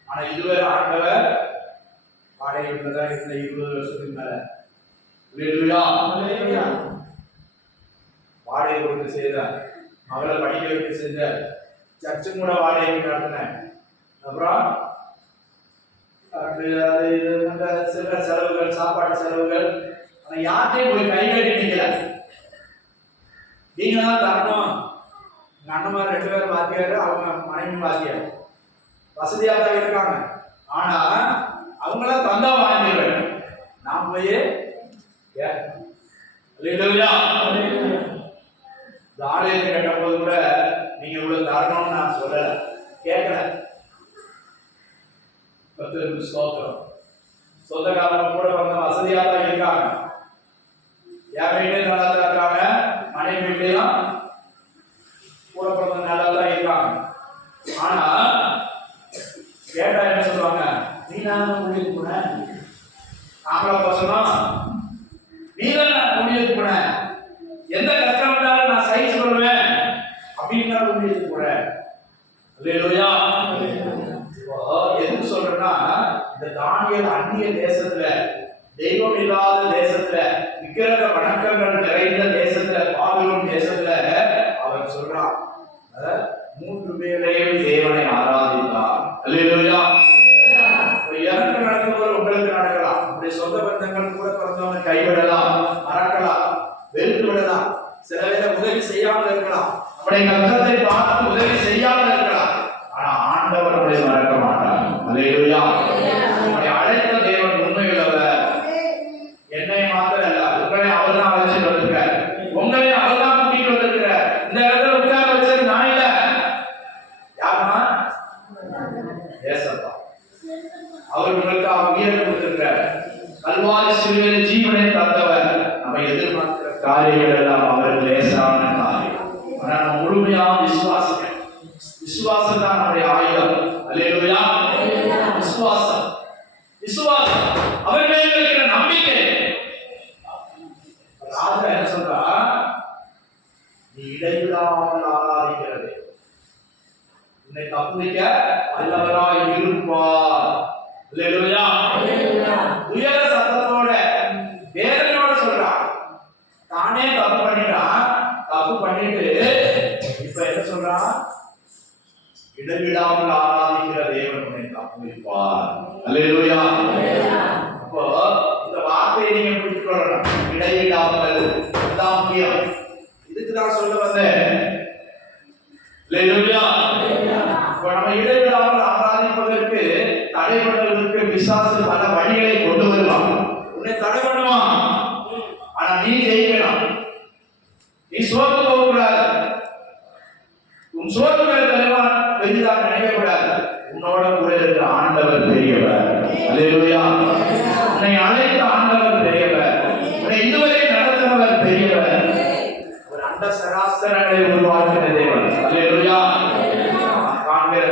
ஆனா இதுவரை ஆண்டவர் வாடகை வீட்டுலதான் இருந்த 20 வருஷத்துக்கு மேல வாடகை கொடுத்து செய்தார், மகளை படிக்க வைக்க செஞ்சார், சர்ச்சு கூட வாடகை நடத்தினேன். அப்புறம் சில செலவுகள், சாப்பாட்டு செலவுகள், ஆனா யார்கிட்டையும் போய் கை கட்டி நிக்கல. நீங்க தான் தரணும். எங்க அண்ணன்மார் 2 பேரும் வாத்தியாரு, அவங்க மனைவி வாத்தியார், வசதியா தான் இருக்காங்க. ஆனா அவங்கள தந்தா வாங்கிடுவேன், நான் போய் ஆலயத்தை கட்டும் போது கூட நீங்க இவ்வளவு தரணும்னு நான் சொல்லல, கேட்கல. ஸ்தோத்திரம். சொந்தக்காரங்க கூட வந்த வசதியா தான் இருக்காங்க. என் வீட்லயும் நல்லா தான் இருக்காங்க, மனைவி வீட்லயும் கூட பிறந்த நல்லா தான் இருக்காங்க. ஆனா கேட்டா என்ன சொல்லுவாங்க, நீ நான் ஊழியத்துக்கு போன, ஆம்பளை பசங்க நீ தான் ஊழியத்துக்கு போன, எந்த கஷ்டம் வந்தாலும் நான் சகிச்சு கொள்வேன் அப்படின்னு ஊழியத்துக்கு போறேன். அல்லேலூயா. எதுக்கு சொல்றேன்னா, இந்த தானியேல் அந்நிய தேசத்துல, தெய்வம் இல்லாத தேசத்துல, விக்கிரக வணக்கங்கள் நிறைந்த தேசத்துல, பாபிலோன் தேசத்துல அவர் சொல்றான், 3 பேரையும் தேவனை ஆராதித்தார். அல்லேலூயா. எனக்கு நடந்தவர் உங்களுக்கு நடக்கலாம். உங்களுடைய சொந்த பந்தங்கள் கூட பிறந்தவங்க கைவிடலாம், மறக்கலாம், வெறுத்து விடலாம், சில பேரை உதவி செய்யாமல் இருக்கலாம், நம்முடைய கஷ்டத்தை பார்த்து உதவி செய்யாமல் இருக்கலாம். ஆனா ஆண்டவர் நம்மளை மறக்க மாட்டார். அல்லேலூயா. நம்முடைய அழைத்த தேவன் உண்மையுள்ளவர். என்னை மாத்திரம் அல்ல, உங்களை அவர் தான் அழைச்சிட்டு வந்திருக்கிறார், உங்களை அவர் தான் கூட்டிட்டு வந்திருக்கிறார். இந்த இடத்துல உட்கார வச்சது நான் இல்ல, யாருமா? ஏசப்பா. அவர் உங்களுக்கு உயிரை கொடுத்திருக்கிறார். கல்வாரி சிலுவையில் ஜீவனை தந்தவர். நம்ம எதிர்பார்க்கிற காரியங்கள் எல்லாம் அவர் லேசான காரியம். ஆனா நம்ம முழுமையா விசுவாசிக்கணும். விசுவாசம் தான் நம்முடைய ஆயுதம். அல்லேலூயா. விசுவாசம், விசுவாசம், அவர் மேல் இருக்கிற நம்பிக்கை. ராஜா என்ன சொல்றா, நீ இடைவிடாமல் ஆராதிக்கிறது உன்னை தப்புவிக்க வல்லவராய் இருப்பார். அல்லேலூயா. உயர சத்தத்தோட வேதனையோட சொல்றான். தானே தப்பு பண்ணிட்டான், தப்பு பண்ணிட்டு இப்ப என்ன சொல்றான், இடைவிடாமல் ஆராதிக்கிற தேவன் உன்னை தப்புவிப்பார். அல்லேலூயா. அப்போ இந்த வார்த்தையை நீங்க பிடித்துக் கொள்ளணும், இடைவிடாமல். இதுதான் முக்கியம். இதுக்கு தான் சொல்ல வந்தேன். அல்லேலூயா. இப்போ நம்ம இடைவிடாமல் ஆராதிப்பதற்கு, தடைபடுவதற்கு பிசாசு பல வழிகளை கொண்டு வருவான். உன்னை தடை பண்ணுவான். ஆனா நீ ஜெயிக்கணும். நீ சோர்ந்து போகக்கூடாது. உன் சோர்வுகளை தலைவன் பெரிதாக நினைக்கக்கூடாது. உன்னோட கூட இருக்கிற ஆண்டவர் பெரியவர். அல்லேலூயா. உன்னை அழைத்த ஆண்டவர் பெரியவர். உன்னை இதுவரை நடத்தினவர் பெரியவர். ஒரு அண்ட சராசரங்களை உருவாக்கின தேவன். அல்லேலூயா. காண்கிற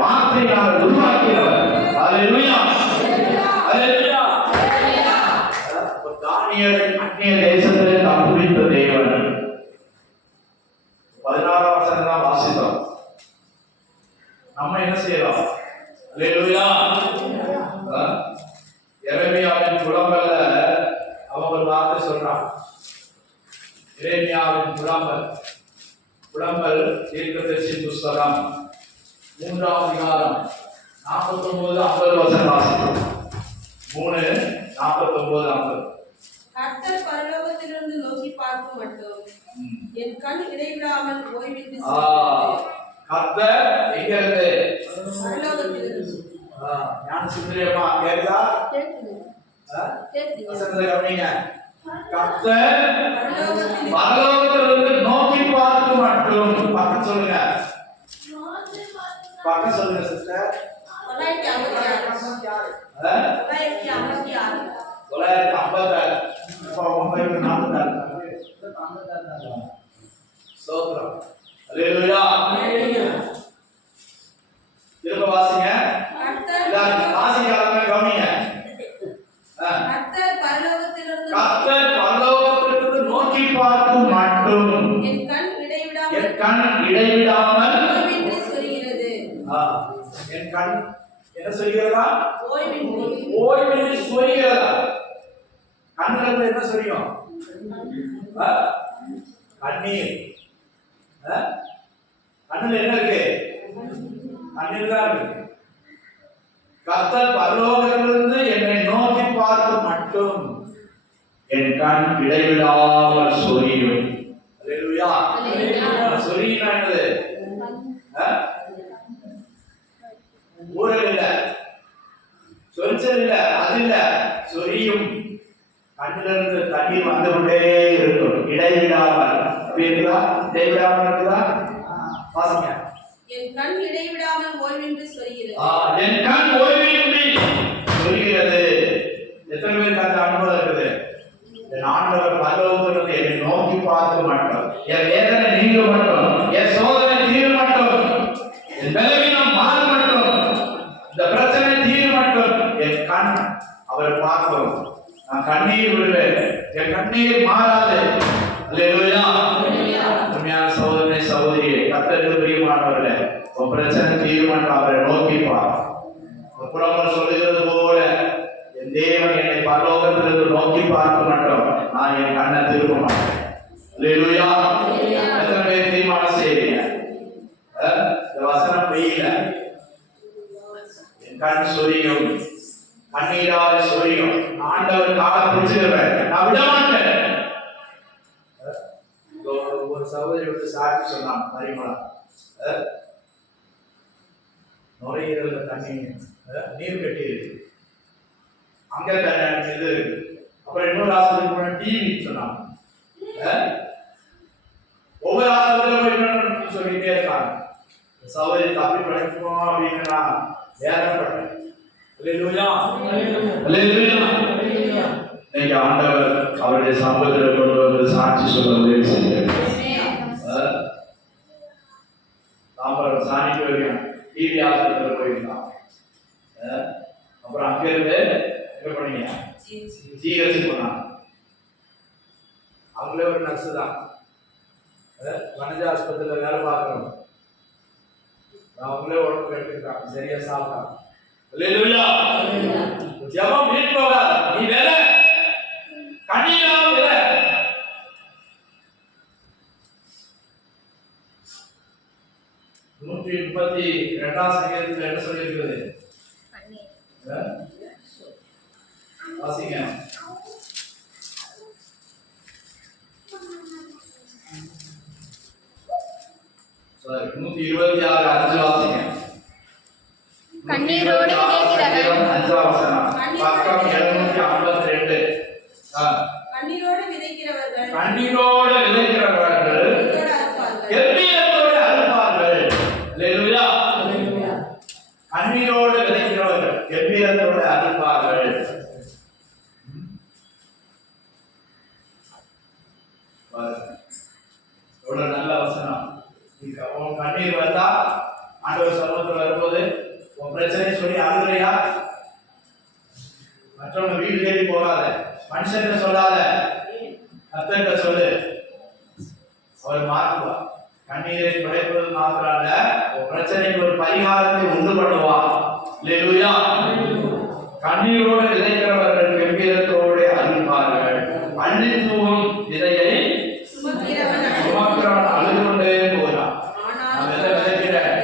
வார்த்தையினால் உருவாக்கினவர். அல்லேலூயா. அல்லேலூயா. தானியேலை அந்நிய தேசத்திலே தப்புவித்த தேவன். 16ஆம் வசனம் தான் வாசித்தோம். நம்ம என்ன செய்யலாம்? அல்லேலூயா. எரேமியாவின் புலம்பல்ல அவங்க வார்த்தை சொல்றான். எரேமியாவின் புலம்பல் தீர்க்கதரிசி புஸ்தகம் 3ஆம் அதிகாரம் 49-50 வசனம் வாசித்தோம். 3:49-50. கர்த்தர் பரலோகத்திலிருந்து நோக்கி பார்க்கும் மட்டும் என் கண் இடைவிடாமல் ஓய்வின்றி கர்த்தர் எங்க இருந்து? பரலோகத்திலிருந்து. ஞான சுந்தரியம்மா கேக்குதா? வசனத்தை கவனிங்க. கர்த்தர் பரலோகத்திலிருந்து நோக்கி பார்க்கும் மட்டும். பக்கம் சொல்லுங்க. பக்கம் சொல்லுங்க சிஸ்டர். 956. 956. ஸ்தோத்திரம். அல்லேலூயா. திரும்ப வாசிங்க. எல்லாரும் வாசிக்காதவங்க கவனிங்க. கர்த்தர் பரலோகத்திலிருந்து நோக்கி பார்க்கும் மட்டும் என் கண் இடைவிடாமல் ஓய்வின்றி சொரிகிறது. என் கண் என்ன சொல்கிறதா? ஓய்வின்றி சொரிகிறதா? கண்ணுல இருந்து என்ன சொரியும்? கண்ணீர். கண்ணுல என்ன இருக்கு? கண்ணீர் தான் இருக்கு. கர்த்தர் பரலோகத்திலிருந்து என்னை நோக்கி பார்த்து மட்டும் என் கண் இடைவிடாமல் சொரியும். அல்லேலூயா. சொரியினா என்னது? ஊரல் இல்ல, சொரிச்சல் இல்ல, அது இல்ல, சொரியும். கண்ணிலிருந்து தண்ணீர் வந்து கொண்டே இருக்கும் இடைவிடாமல். இடைவிடாமல் இருக்குதா? வாசிங்க. என் கண் இடைவிடாமல் ஓய்வின்றி சொரிகிறது. என் கண் ஓய்வின்றி சொரிகிறது. எத்தனை பேருக்கு அந்த அனுபவம் இருக்குது? என் ஆண்டவர் பரலோகத்திலிருந்து என்னை நோக்கி பார்க்க மாட்டோம். என் வேதனை நீங்க மாட்டோம். என் சோதனை தீர மாட்டோம். என் பலவீனம் மாற மாட்டோம். இந்த பிரச்சனை தீர மாட்டோம். என் கண் அவரை பார்க்கும். நான் கண்ணீர் விடுவேன். என் கண்ணீர் மாறாது. அல்லேலூயா. உண்மையான சகோதரனே சகோதரியே, கர்த்தருக்கு பிரியமானவர்களே, உன் பிரச்சனை தீர்மானம் அவரை நோக்கிப்பார். புலம்பல் சொல்லுகிறது போல என் தேவன் என்னை பரலோகத்திலிருந்து நோக்கி பார்க்க மாட்டோம். நான் என் கண்ணை திருப்ப மாட்டேன். அல்லேலூயா. எத்தனை பேர் தீர்மானம் செய்வீங்க? இந்த வசனம் வெயில என் கண் சொரியும், கண்ணீரால் சொரியும். ஆண்டவர் காலை பிடிச்சிருவேன், நான் விட மாட்டேன். ஒரு சகோதரி வந்து சாட்சி சொன்னாங்க. பரிமளம் நுரையீரல்ல தண்ணி நீர் கட்டி இருக்கு, அங்க இது இருக்கு. அப்புறம் இன்னொரு ஆஸ்பத்திரி போன டிவி சொன்னாங்க. ஒவ்வொரு ஆஸ்பத்திரியும் சொல்லிட்டே இருக்காங்க. சகோதரி தப்பி படிப்போம் அப்படின்னு நான் வேதனைப்பட்டேன். அல்லேலூயா. அல்லேலூயா. இன்னைக்கு ஆண்டவர் அவருடைய சமூகத்தில் கொண்டு வந்து சாட்சி சொல்ல உதவி செய்ய தாம்பரம் சாணிக்கு வருகிறான். டிவி ஆஸ்பத்திரியில் போயிருந்தான். அப்புறம் அங்கிருந்து என்ன பண்ணீங்க? ஜிஹெச் போனாங்க. அவங்களே ஒரு நர்ஸு தான். வனஜா ஆஸ்பத்திரியில் வேலை பார்க்கணும். அவங்களே உடம்பு எடுத்துக்கிட்டாங்க, சரியா சாப்பிட்டாங்க. அல்லேலூயா. ஜெபம் வீண் போகாது. நீ வேலை கண்ணீராக வேலை. நூற்றி 32ஆம் சங்கீதத்தில் என்ன சொல்லியிருக்கிறது? வாசிங்க. சாரி, 126:5 வாசிங்க. கண்ணீரோடு விதைக்கிறவன் 5ஆம் வசனம், பக்கம் 752. கண்ணீரோடு விதைக்கிறவர்கள் கண்ணீரோடு விதைக்கிறவர்கள் கெம்பீரத்தோடு அறுப்பார்கள். அல்லேலூயா. கண்ணீரோடு விதைக்கிறவர்கள் கெம்பீரத்தோடு அறுப்பார்கள். எவ்வளவு நல்ல வசனம். உன் கண்ணீர் வந்தா ஆண்டவர் சமூகத்தில் வரும்போது உன் பிரச்சனையை சொல்லி அழுகிறியா? மற்றவங்க வீடு தேடி போகாத, மனுஷன் சொல்லாத, கர்த்தர்கிட்ட சொல்லு, அவர் மாற்றுவார். கண்ணீரை துடைப்பது மாத்திரமல்ல, உன் பிரச்சனைக்கு ஒரு பரிகாரத்தை உண்டு பண்ணுவார். அல்லேலூயா. கண்ணீரோடு விதைக்கிறவர்கள் கம்பீரத்தோடு அழுவார்கள். அள்ளி தூவும் விதையை சுமக்கிறவன் அழுது கொண்டே போகிறான். நான் விதை விதைக்கிறேன்,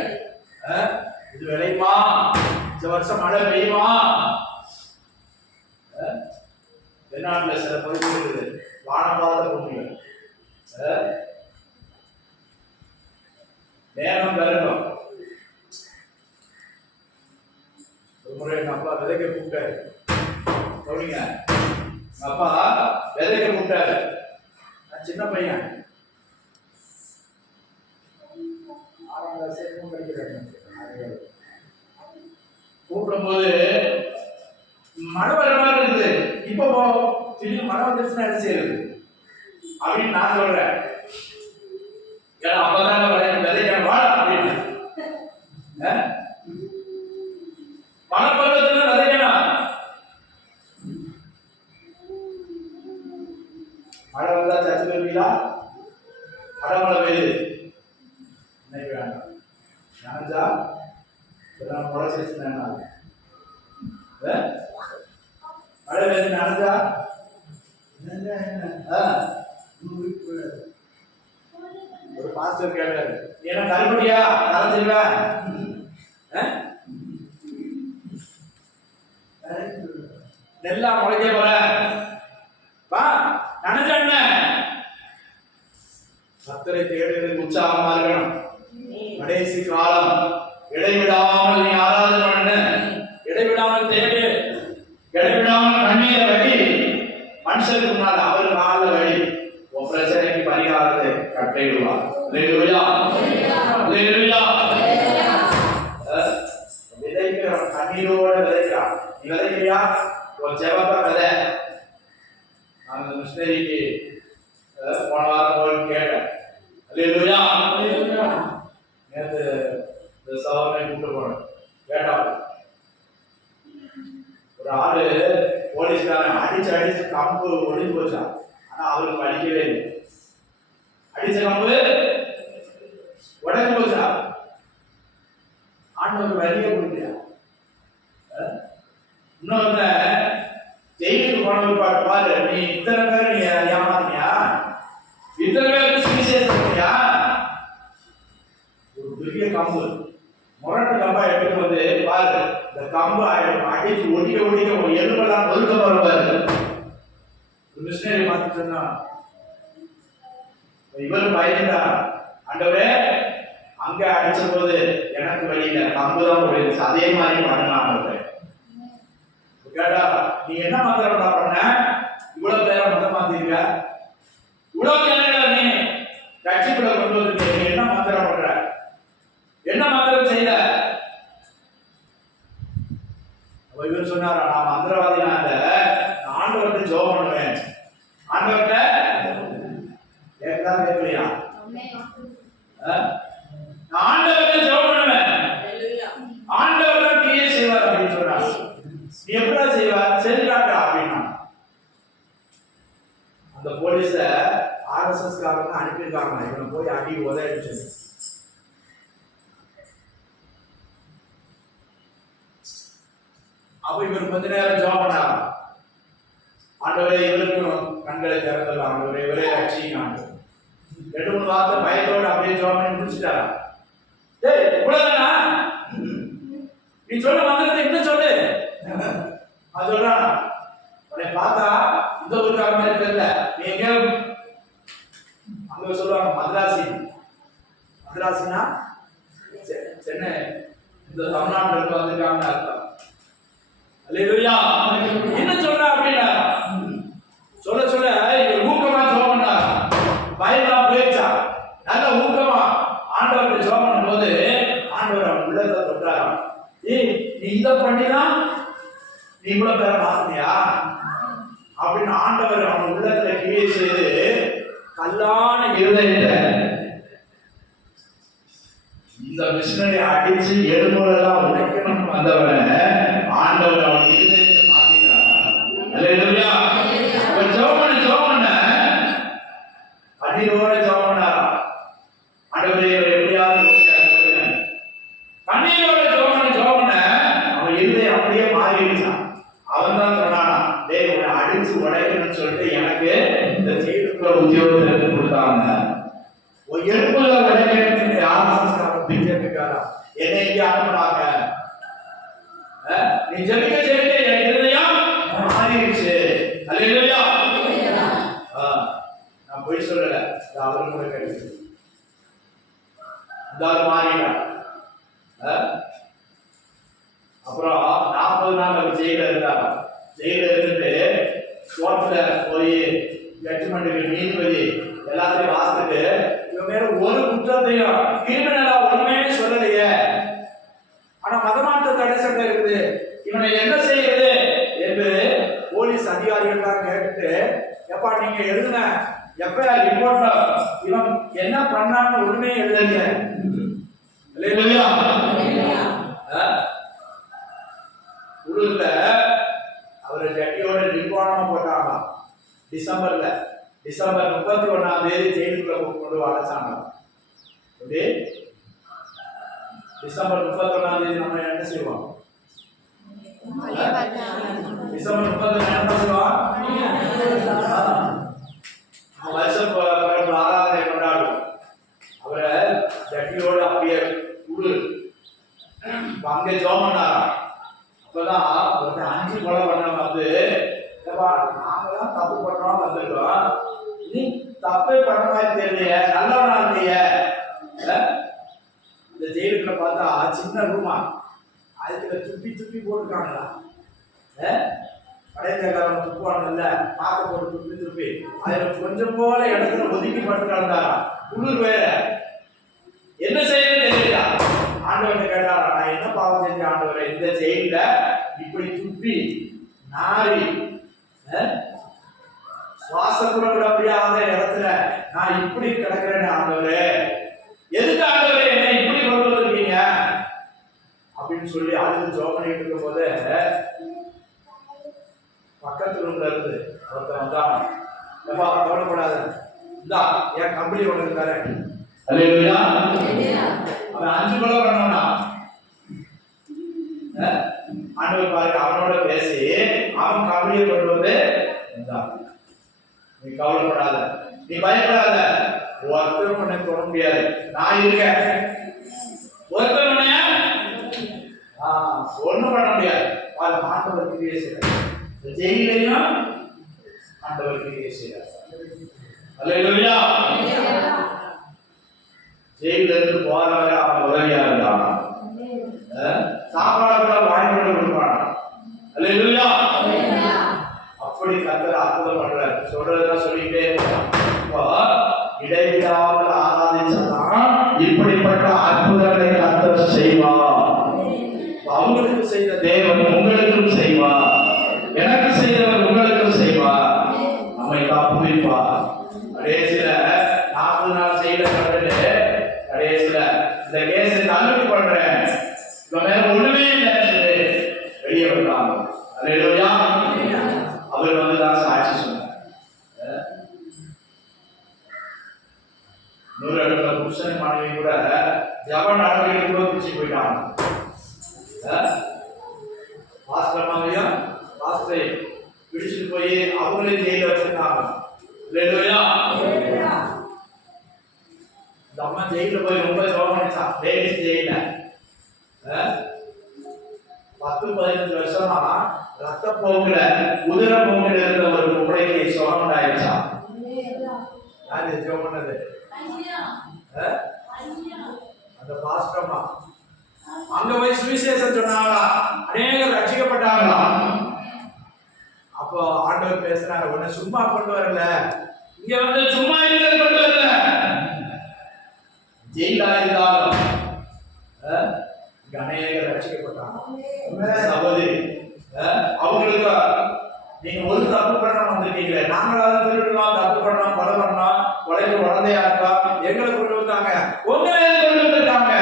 இது விளையுமா? இந்த வருஷம் மழை பெய்யுமா? வெளிநாட்டுல சில பகுதி இருக்குது, வானம் பார்த்த பூமிகள், நேரம் கருங்கும். ஒரு முறை எங்க அப்பா விதைக்க கூப்பிட்டாரு. கவனிங்க, எங்க அப்பா விதைக்க கூப்பிட்டாரு. நான் சின்ன பையன், 6ஆம் கிளாஸ் படிக்கிறேன். கூப்பிடும்போது மழை வர மாதிரி இருக்குது. இப்போ திடீர்னு மழை வந்துருச்சுன்னா என்ன செய்யறது அப்படின்னு நான் சொல்றேன். ஏன்னா அப்பதான விதைக்க வாழ அப்படின்னு மனப்பருவத்துல விதைக்கணும். மழை வந்தா சத்து பெறுவீங்களா? அடமழை பெய்யுது, இன்னைக்கு வேண்டாம். நினைச்சா இதெல்லாம் முளைச்சிருச்சு. மழை பெய்து நினைச்சா ஒரு பாஸ்டர் கேட்டாரு, ஏன்னா கருப்படியா நனைஞ்சிருவேன், நெல்லா முளைக்க போற வா நனைஞ்ச. கர்த்தரை தேடுவதற்கு உற்சாகமா இருக்கணும். கடைசி காலம், இடைவிடாமல் நீ ஆராதனை பண்ணு, இடைவிடாமல் தேடு, இடைவிடாமல் கண்ணீரை வடி. மனுஷருக்கு முன்னால் அவர் காலில் வடி. உன் பிரச்சனைக்கு பரிகாரத்தை கட்டளையிடுவார். அல்லேலூயா, அல்லேலூயா. விதைக்கிறவன் கண்ணீரோட விதைக்கிறான். நீ விதைக்கிறியா? ஒரு ஜெபத்தை விதை. நான் இந்த மிஷினரிக்கு போன வாரம் போய் கேட்டேன். அல்லேலூயா. நேற்று இந்த சவாலை கூப்பிட்டு போனேன். கேட்டா ஒரு ஆளு போலீஸ்காரன் அடிச்சு கம்பு ஒளிஞ்சு போச்சான். ஆனா அவருக்கு வலிக்கவே இல்லை. அடிச்ச கம்பு உடஞ்சு போச்சா? ஆண்டவர் வலிய முடியல. இன்னொரு ஜெயிலுக்கு போன பாரு, நீ இத்தனை பேர் நீ ஏமாத்தினியா? இத்தனை பேருக்கு சுவிசேஷம் பண்ணியா? ஒரு பெரிய கம்பு, முரட்டு கம்பா எடுத்து வந்து பாரு, இந்த கம்பு அடிச்சு ஒடிக்க ஒரு எலும்பெல்லாம் ஒதுக்க போறாரு. மிஷினரி பார்த்துட்டு சொன்னா, இவரும் பயந்தா, ஆண்டவரே அங்க அடிச்ச போது எனக்கு வழியில கம்புதான் போயிடுச்சு, அதே மாதிரி பண்ணலாம். கேட்டா, நீ என்ன மந்திரம்டா பண்ண? இவ்வளவு பேரை மதம் மாத்திருக்க, இவ்வளவு ஜனங்களை நீ கட்சிக்குள்ள கொண்டு வந்து நீ என்ன மந்திரம் பண்ற? என்ன மந்திரம் செய்த? இவர் சொன்னாரா, நான் மந்திரவாதினா இல்ல, நான் ஆண்டவர்கிட்ட ஜெபம் பண்ணுவேன். ஆண்டவர்கிட்ட கேட்கலாம், கேட்கலையா? நான் ஆண்டவர்கிட்ட ஜெபம் பண்ணுவேன், ஆண்டவர் தான் கிரியை செய்வார் அப்படின்னு சொன்னார். நீ எப்படா செய்வார்? செஞ்சுட்டாட்டா அப்படின்னா. அந்த போலீஸ RSS காரங்க அனுப்பியிருக்காங்க, இவனை போய் அடி உதவிச்சு. அப்ப இவர் கொஞ்ச நேரம் ஜெபம் பண்ணார். ஆண்டவரே இவருக்கும் கண்களை திறந்தலாம், ஆண்டவரே இவரே ரட்சிக்காங்க. 2-3 வார்த்தை பயத்தோடு அப்படியே ஜெபம் பண்ணி முடிச்சுட்டாரா? டேய் இவ்வளவுதானா? நீ சொல்ல மந்திரத்தை இன்னும் சொல்லு. அது சொல்றானா, உன்னை பார்த்தா இந்த ஊருக்கார மாதிரி தெரியல, நீ எங்க அங்க சொல்லுவாங்க மദ്രാസിனா சென்னை, இந்த தமிழ்நாட்டில் இருந்து வந்திருக்காங்கன்னு அர்த்தம். அல்லேலூயா. என்ன சொல்ற அப்படின்னா சொல்ல சொல்ல ஊக்கமா ஜெபம் பண்ணா, பயம்லாம் போயிடுச்சா? நல்ல ஊக்கமா ஆண்டவர்கிட்ட ஜெபம் பண்ணும்போது ஆண்டவர் அவன் உள்ளத்தை தொட்டாராம். ஏய் நீ இதை பண்ணிதான் நீ இவ்வளவு பேரை மாத்தியா அப்படின்னு ஆண்டவர் அவன் உள்ளத்துல கிரியை செய்து கல்லான இருதயத்தை இந்த மிஷினரி அடிச்சு எலும்புகளெல்லாம் உடைக்கணும்னு வந்தவனை ஆண்டவர் அவன் இருதயத்தை மாத்தினார். அல்லேலூயா. அவன் ஜெபம் பண்ண அடியோட ஜெபம் பண்ணாரா? ஆண்டவரே எப்படியாவது கண்ணீரோட ஜெபம் பண்ண அவன் இருதயம் அப்படியே மாறிடுச்சான். அவன் தான் சொன்னானா, டேய் உன்னை அடிச்சு உடைக்கணும்னு சொல்லிட்டு எனக்கு இந்த ஜெயிலுக்குள்ள உத்தியோகத்தை கொடுத்தாங்க. ஒரு எலும்புல உடைக்கணும்னு ஆரம்பிச்சாங்க பிஜேபிக்காரா. என்னை இங்கே அனுப்புனாங்க. நீ ஜெபிக்க ஜெபிக்க என் இருதயம் மாறிடுச்சு. அல்லேலூயா. நான் போய் சொல்லல, அவரு கூட கேட்டு மாறிட்டான். அப்புறம் 40 நாள் அவர் ஜெயில இருந்தாங்க. ஜெயில இருந்துட்டு கோர்ட்ல போய் ஜட்ஜ்மெண்ட்டுக்கு நீதிபதி எல்லாத்தையும் வாசிட்டு இவன் மேல ஒரு குற்றத்தையும் கிரிமினலா ஒண்ணுமே சொல்லலையே, ஆனா மதமாற்ற தடை சட்டம் இருக்குது, இவனை என்ன செய்யறது என்று போலீஸ் அதிகாரிகள் தான் கேட்டுட்டு, எப்பா நீங்க எழுதுன எப்ப ரிப்போர்ட்ல இவன் என்ன பண்ணான்னு ஒண்ணுமே எழுதலையே. உருதுல அவரு ஜட்டியோட நிர்வாணமா போட்டாங்க. டிசம்பர் 31ஆம் தேதி ஜெயிலுக்குள்ள கொண்டு அழைச்சாங்க. டிசம்பர் 31ஆம் தேதி நம்ம என்ன செய்வோம்? டிசம்பர் 31 என்ன செய்வோம்? வருஷம் ஆராதனை கொண்டாடும். அவரை ஜட்டியோட அப்படியே உரு அங்க ஜெபம் பண்ணாரா. அப்பதான் ஒரு 5 கொலை பண்ண வந்து, நாங்கதான் தப்பு பண்றோம் வந்திருக்கோம், நீ தப்பே பண்ண மாதிரி தெரியலையே, நல்லவனா இருக்கைய. இந்த ஜெயிலுக்குள்ள பார்த்தா சின்ன ரூமா, அதுக்குள்ள துப்பி போட்டுருக்காங்களா. கடைக்காரன் துப்புவானுங்கல்ல, பாக்க போட்டு துப்பி அதுல கொஞ்சம் போல இடத்துல ஒதுக்கி பட்டு கிடந்தாரா. குளிர் வேற, என்ன செய்யறது தெரியல. ஆண்டவர்கிட்ட கேட்டாரா, நான் என்ன பாவம் செஞ்ச ஆண்டவரை இந்த ஜெயில இப்படி துப்பி நாரி சுவாசம் கூட விட முடியாத இடத்துல நான் இப்படி கிடக்கிறேன் ஆண்டவரே, எதுக்கு ஆண்டவரே என்ன இப்படி கொண்டு வந்திருக்கீங்க அப்படின்னு சொல்லி அழுது ஜெபம் பண்ணிட்டு இருக்கும் போது பக்கத்து ரூம்ல இருந்து ஒருத்தன் வந்தான். எப்பா கவலைப்படாத, இந்தா என் கம்பெனி உனக்கு தரேன். அல்லேலூயா. அவன் 5 கொலை பண்ணவனா. ஆண்டவர் பாருங்க, அவனோட பேசி அவன் கம்பெனியை கொண்டு வந்து, இந்தா நீ கவலைப்படாத, நீ பயப்படாத, ஒருத்தரும் உன்னை தொட முடியாது, நான் இருக்கேன், ஒருத்தர் உன்னைய ஒண்ணும் பண்ண முடியாது. ஆண்டவர் கிரியை செய்யறார். ஜெயிலையும் ஆண்டவர் கிரியை செய்யறார். அல்லேலூயா. ஜெயில இருந்து போறவரை அவன் உதவியா இருந்தான். சாப்பாடு கூட வாய்ப்பு கொடுப்பானா. அல்லேலூயா. அப்படி கர்த்தர் அற்புதம் பண்றாரு. சொல்றதுதான் சொல்லிட்டே இருக்கான். இப்போ இடைவிடாமல் ஆராதிச்சாதான் இப்படிப்பட்ட அற்புதங்களை கர்த்தர் செய்வார். அவங்களுக்கு செய்த தேவன் உங்களுக்கும் செய்வார், எனக்கு செய்தவர் உங்களுக்கும் செய்வார், நம்மை காப்புவிப்பார். கடைசியில 40 நாள் செய்த கண்டுட்டு கடைசியில இந்த கேஸை தள்ளுபடி பண்றேன், இவன் மேல ஒண்ணுமே இல்லை வெளியே வந்தாங்க. அல்லேலூயா. அவர் வந்து தான் சாட்சி சொன்னார். 100 இடத்துல புருஷன் மனைவி கூட ஜப நடவடிக்கை கூட பிடிச்சி போயிட்டாங்க. பாஸ்கரமாவையும் பாஸ்கரை பிடிச்சிட்டு போய் அவங்களே ஜெயில வச்சிருக்காங்க. அல்லேலூயா. இந்த அம்மா ஜெயில போய் ரொம்ப ஜெபம் பண்ணிச்சா. லேடிஸ் ஜெயில 10-15 வருஷமா ரத்த போக்குல உதிர போக்குல இருந்த ஒரு குப்பைக்கு சுகம் உண்டாயிடுச்சா. யாரு ஜெபம் பண்ணது? அந்த பாஸ்கரமா அங்க போய் சுவிசேஷம் சொன்னாங்களா, அநேகர் ரட்சிக்கப்பட்டாங்களா. அப்போ ஆண்டவர் பேசுறாரு, உன்னை சும்மா கொண்டு வரல, இங்க வந்து சும்மா இருக்க கொண்டு வரல, ஜெயிலா இருந்தாலும் இங்க அநேகர் ரட்சிக்கப்பட்டாங்க. சகோதரி, அவங்களுக்கு நீங்க ஒரு தப்பு பண்ண வந்திருக்கீங்களே, நாங்களாவது திருடுறோம், தப்பு பண்ணோம், கொலை பண்ணோம், கொலைக்கு உடந்தையா இருக்கோம், எங்களை கொண்டு வந்தாங்க, உங்களை கொண்டு வந்திருக்காங்க.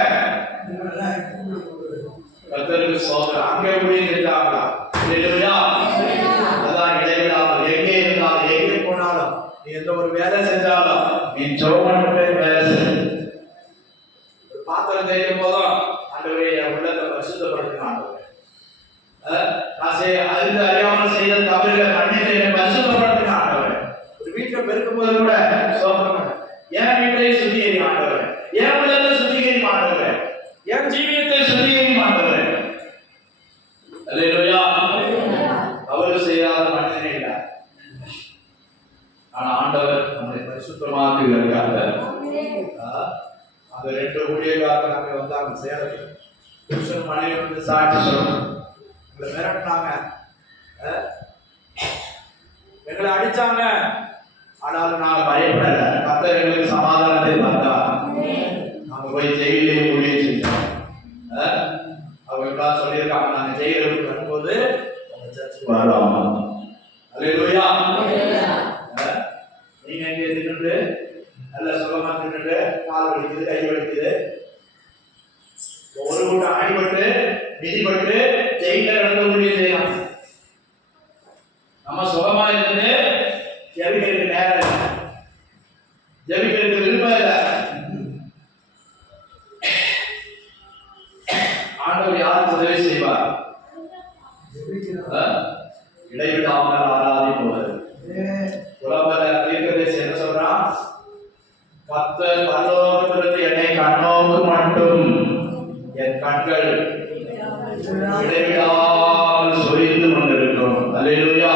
நீ ஜோமனுடைய பேசு. பாத்திரம் தேய்க்கும் போதும் ஆண்டவரே என் உள்ளத்தை பரிசுத்தப்படுத்தின ஆண்டவரே, நான் அறிந்து அறியாமல் செய்த தவறுகளை மன்னித்து என்னை பரிசுத்தப்படுத்தின ஆண்டவரே. ஒரு வீட்டை பெருக்கும் போது கூட சோதனை என் வீட்டை சுத்திகரி ஆண்டவரே, என் உள்ளத்தை சுத்திகரி ஆண்டவரே, என் ஜீவியத்தை சுத்திகரி ஆண்டவரே. அல்லேலூயா. தவறு செய்யாத மனிதனே இல்லை. ஆனா ஆண்டவர் நம்மை பரிசுத்தமாக்குகிறார். அந்த 2 ஊழியக்காரர்கள் அங்கே வந்தாங்க சேலத்தில். புருஷன் மனைவி வந்து சாட்சி சொல்லணும். எங்களை மிரட்டினாங்க, எங்களை அடிச்சாங்க. ஆனாலும் நாங்கள் பயப்படல. கர்த்தர் எங்களுக்கு சமாதானத்தை தந்தார். நாங்க போய் ஜெயிலே ஊழியம் செஞ்சோம். அவங்க சொல்லியிருக்காங்க, நாங்க ஜெயிலுக்கு வரும்போது வரோம். அல்லேலூயா. நீங்க எங்க தின்னுட்டு நல்ல சுகமா தின்னுட்டு கால் வலிக்குது, கை வலிக்குது, ஒரு கூட்டம் அடிபட்டு மிதிப்பட்டு ஜெயில நடந்து ஊழியம் செய்யலாம். நம்ம சுகமா இருந்து ஜெபிக்கிறதுக்கு நேரம் இல்லை, ஜெபிக்கிறதுக்கு விருப்பம் இல்லை. ஆண்டவர் யாருக்கு உதவி செய்வார்? இடைவிடாமல் ஆராதிப்பவர். புலம்பல தீர்க்கதரிசி என்ன சொல்றான்? கர்த்தர் பரலோகத்திலிருந்து என்னை கண்ணோக்கு மட்டும் என் கண்கள் இடைவிடாமல் சொரிந்து கொண்டிருக்கும். அல்லேலூயா.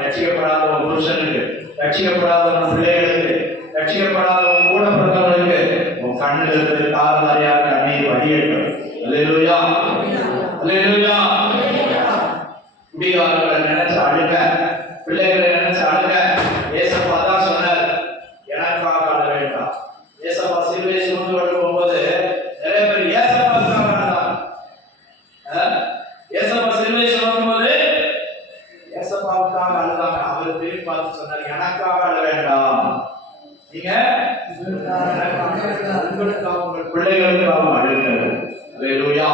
ரட்சிக்கப்படாத ஒரு புருஷனுக்கு, ரட்சிக்கப்படாத ஒரு பிள்ளைகளுக்கு, ரட்சிக்கப்படாத ஒரு கூட பிறந்தவர்களுக்கு உன் கண்ணுக்கு காரணமாக கண்ணீர் வடியட்டும். அல்லேலூயா. அல்லேலூயா. குடிகாரர்களை நினைச்சு அழுக, பிள்ளைகளை நினைச்சு அழுக. ஏசப்பா தான் சொன்னார், எனக்காக அழ வேண்டாம். ஏசப்பா சிலுவை சுமந்து கொண்டு போகும்போது நிறைய பேர் ஏசப்பாவுக்காக அழுதாங்க. ஏசப்பா சிலுவை சுமக்கும் போது ஏசப்பாவுக்காக அழுதாங்க. அவர் திரும்பி பார்த்து சொன்னார், எனக்காக அழ வேண்டாம், நீங்க உங்களுக்காக உங்கள் பிள்ளைகளுக்காக அழுங்கள். அல்லேலூயா.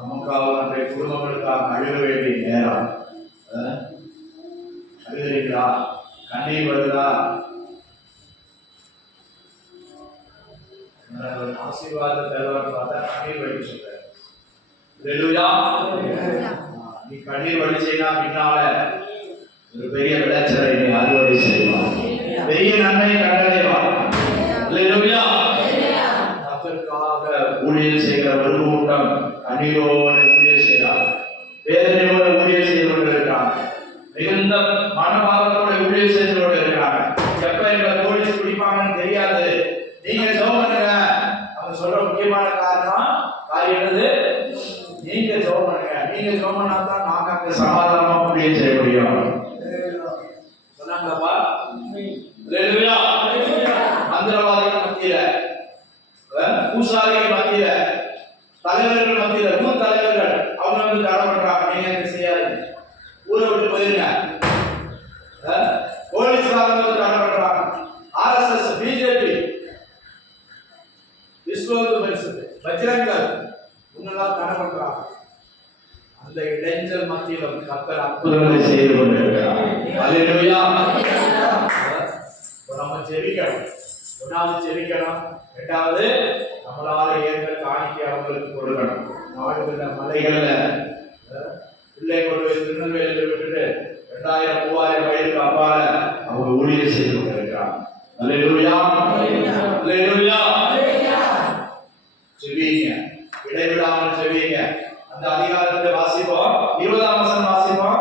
நமக்காக நம்முடைய குடும்பங்களுக்காக அழுக வேண்டிய நேரம். அழுகிறீங்களா? கண்ணீர் வருதா? ஆசீர்வாத தலைவர் பார்த்தா கண்ணீர் வடி சொல்ற. அல்லேலூயா. நீ கண்ணீர் வடி செய்யலாம், பின்னால ஒரு பெரிய விளைச்சலை நீ அறுவடை செய்வான், பெரிய நன்மை கண்டடைவான். அல்லேலூயா. கர்த்தருக்காக ஊழியம் செய்கிற ஒரு கூட்டம் கண்ணீரோடு ஊழியம் செய்கிறார், வேதனையோடு ஊழியம் செய்து கொண்டிருக்கிறாங்க, மிகுந்த மனபாரத்தோட ஊழியம் செய்து கொண்டிருக்கிறாங்க. எப்ப எங்களை போலீஸ் பிடிப்பாங்கன்னு தெரியாது. நீங்க ஜெபம் பண்ணுங்க. அவங்க சொல்ற முக்கியமான காரியம் என்னது? நீங்க ஜெபம் பண்ணுங்க. நீங்க ஜெபம் பண்ணாதான் நாங்க அங்க சமாதானமா ஊழியம் செய்ய முடியும். சொன்னாங்கப்பா. அல்லேலூயா. மந்திரவாதிகள் மத்தியில, பூசாரிகள் மத்தியில, தலைவர்கள் மத்தியில, ஊர் தலைவர்கள் அவங்க வந்து தடை பண்றாங்க, நீங்க என்ன செய்யாதீங்க, ஊரை விட்டு போயிருங்க. போலீஸ்காரங்க வந்து தடை பண்றாங்க. ஆர்எஸ்எஸ், பிஜேபி, விஸ்வ பரிசுத்த, பஜ்ரங்கல் முன்னெல்லாம் தடை பண்றாங்க. அந்த இளைஞர் மத்தியில் வந்து கர்த்தர் அற்புதங்களை செய்து கொண்டிருக்கிறார். அல்லேலூயா. நம்ம ஜெபிக்கணும். ஒன்றாவது ஜெபிக்கணும், இரண்டாவது நம்மளால ஏற்ற காணிக்கை அவங்களுக்கு கொடுக்கணும். நாடுகள்ல மலைகள்ல பிள்ளை கொண்டு போய் திருநெல்வேலியில் விட்டுட்டு 2000-3000 மைலுக்கு அப்பால அவங்க ஊழியம் செய்து கொண்டிருக்கிறாங்க. அல்லேலூயா. அல்லேலூயா. ஜெபிங்க, இடைவிடாமல் ஜெபிங்க. அந்த அதிகாரத்தை வாசிப்போம். 20ஆம் வசனம் வாசிப்போம்.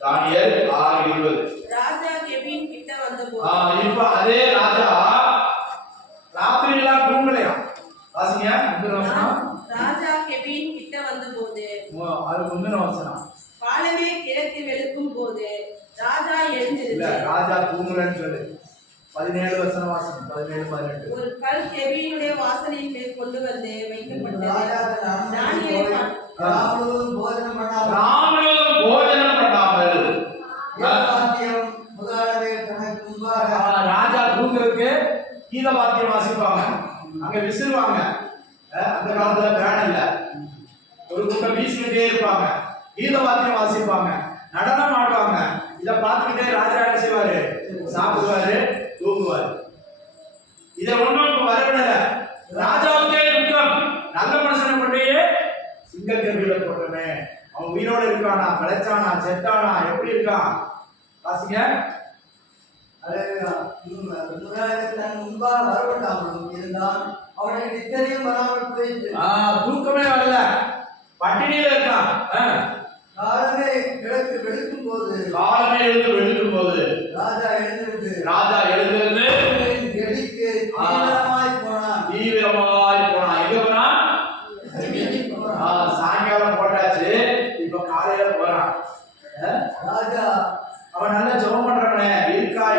தானியேல் 6:20. ராஜா கெபின் கிட்ட வந்தபோது, இப்ப அதே ராஜா ராத்திரி எல்லாம் தூங்கலையா? வாசிங்க. முந்தின வசனம். ராஜா கெபின் கிட்ட வந்தபோது, அது முந்தின வசனம். காலமே கிழக்கு வெளுக்கும் போது ராஜா இல்ல, எழுந்திருந்து, ராஜா தூங்கலன்னு சொல்லு. 17 வசனம் வாசனம். 17-18. ஒரு கல் கெபினுடைய வாசலின் மேல் கொண்டு வந்து வைக்கப்பட்டது. ராமும் போஜனம் பண்ணாமல் ராஜா தூங்குறதுக்கு கீத வாத்தியம் வாசிப்பாங்க, அங்க விசிறுவாங்க. அந்த காலத்துல ஃபேன் இல்ல, ஒரு கூட்டம் வீசிக்கிட்டே இருப்பாங்க, கீத வாத்தியம் வாசிப்பாங்க, நடனம் ஆடுவாங்க. இதை பார்த்துக்கிட்டே ராஜா என்ன செய்வாரு? சாப்பிடுவாரு, தூங்குவாரு. இதை ஒன்றும் வரவிடல. ராஜாவுக்கே துக்கம். நல்ல மனுஷனை கொண்டே சிங்கக்கருவியில போட்டமே, அவன் உயிரோட இருக்கானா, கலைச்சானா, செத்தானா, எப்படி இருக்கான் வாசிங்க. தன் முன்பாக வரவிடாமலும் இருந்தான். அவனுக்கு நிச்சயம் வராமல் போயிற்று. தூக்கமே வரல, பட்டினியில இருக்கான். காலமே கிழக்கு வெளுக்கும் போது ராஜா எழுந்திருந்து கெடிக்கு தீவிரமாய் போனான். எங்க போனான்? சாயங்காலம் போட்டாச்சு, இப்ப காலையில போறான். ராஜா அவன் நல்ல ஜெபம் பண்றானே, இருக்கானா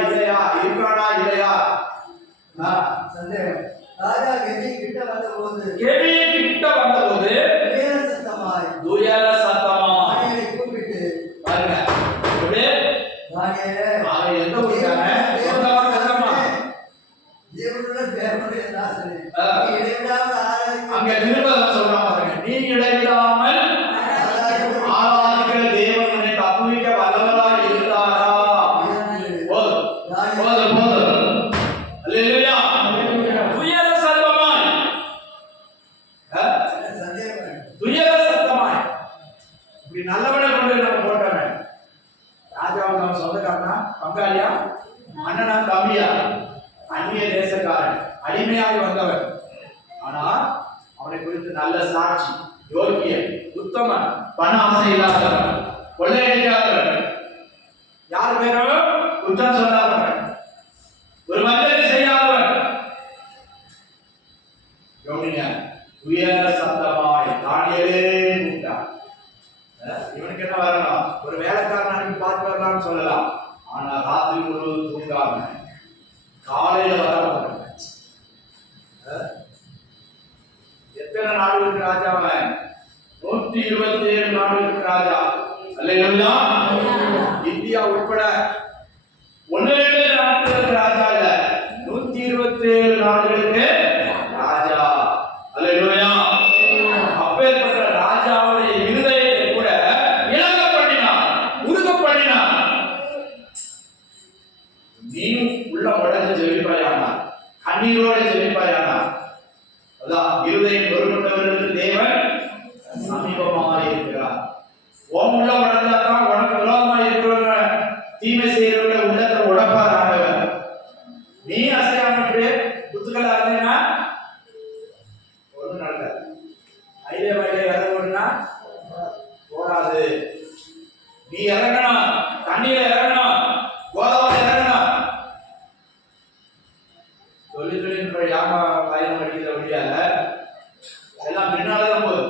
இல்லையா சந்தேகம். ராஜா கெடி கிட்ட வந்தபோது துயர சத்தமாய் தானியேலை கூப்பிட்டு பாருங்க. அப்படியே தானியேலே, அவன் எந்த ஊருக்கான? சொந்தமா கஷ்டமா? தேவனுடைய தேவனுடைய தாசனே, ஆ. நீ இடைவிடாமல் ஆராதிக்க அங்க திரும்ப சொல்றான் பாருங்க, நீ இடைவிடாமல் ஆராதிக்கிற தேவன் உன்னை தப்புவிக்க வல்லவராய் இருந்தாரா? போதும். அல்லேலூயா. துயர சத்தமாய், துயர சத்தமாய். இப்படி நல்லவனை கொண்டு நம்ம போட்டோமே, ராஜாவுக்கு அவன் சொந்தக்காரனா, பங்காளியா, அண்ணனா, தம்பியா, அந்நிய தேசக்காரன், அடிமையாக வந்தவன். ஆனா அவனை குறித்து நல்ல சாட்சி, யோகியன், உத்தமன், பண ஆசை இல்லாதவன், கொள்ளையடிக்காதவன், யார் பேரும் குற்றம் சொல்லாதவன், ஒரு மந்திரம் செய்யாதவன். கவனிங்க, உயர சத்தமாய் தானியேலே கூப்பிட்டான். இவனுக்கு என்ன வரணும்? ஒரு வேலைக்காரன் அன்னைக்கு பார்த்து வரலாம்னு சொல்லலாம். ஆனா ராத்திரி முழுவதும் தூங்காம காலையில வர போறாங்க. எத்தனை நாடுகளுக்கு ராஜா அவன்? 127 நாடுகளுக்கு ராஜா. அல்லேலூயா. இந்தியா உட்பட 1-2 நாடுகளுக்கு ராஜா இல்ல, 127 நாடுகளுக்கு ராஜா. அல்லேலூயா. அப்பேற்பட்ட ராஜாவுடைய இருதயத்தை கூட இலங்க பண்ணினான், உருக பண்ணினான். நீ உள்ள உடஞ்சு ஜெபிப்பாயானா, கண்ணீரோட ஜெபிப்பாயானா, அதான் இருதயம் பொறுப்பட்டவர்களுக்கு தேவன் சமீபமாக இருக்கிறார். உன் உள்ள உடஞ்சாதான் உனக்கு விரோதமாக இருக்கிறவங்க, தீமை செய்யறவங்க உள்ளத்தை உடப்பார் ஆண்டவர். நீ அசையாமட்டு குத்துக்களா இருந்தீங்கன்னா ஒன்றும் நடக்காது. ஐலே வயலே இறங்கணும்னா போடாது. நீ இறங்கணும், தண்ணியில இறங்கணும், கோதாவரி இறங்கணும். சொல்லி யாமா பயணம் அடிக்கிற வழியால எல்லாம் பின்னாலதான் போகுது.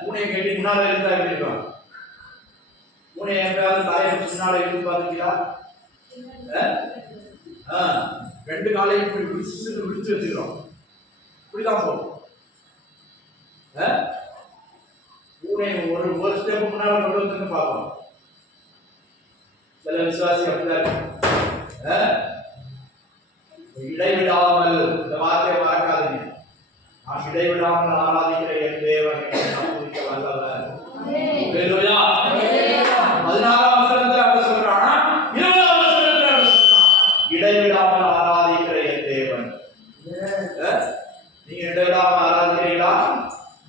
பூனையை கட்டி முன்னால இருந்தா எப்படி இருக்கும்? பூனையை எப்பயாவது தலையை முன்னால இருந்து பார்த்துக்கியா? 2 காலையும் இப்படி விழிச்சு வச்சுக்கிறோம், இப்படிதான் போகும். பூனை ஒரு ஸ்டெப் முன்னால கொண்டு வந்து பார்ப்போம். சில விசுவாசி அப்படிதான் இருக்கு. இடைவிடாமல், இந்த வார்த்தையை மறக்காதீங்க, நான் இடைவிடாமல் ஆராதிக்கிற என் தேவன் என்னை தப்புவிக்க வல்லவர். அல்லேலூயா. 16ஆம் வசனத்துல அவர் சொல்றானா, 20ஆம் வசனத்துல அவர் சொல்றான், இடைவிடாமல் ஆராதிக்கிற என் தேவன். நீங்க இடைவிடாமல் ஆராதிக்கிறீங்களா?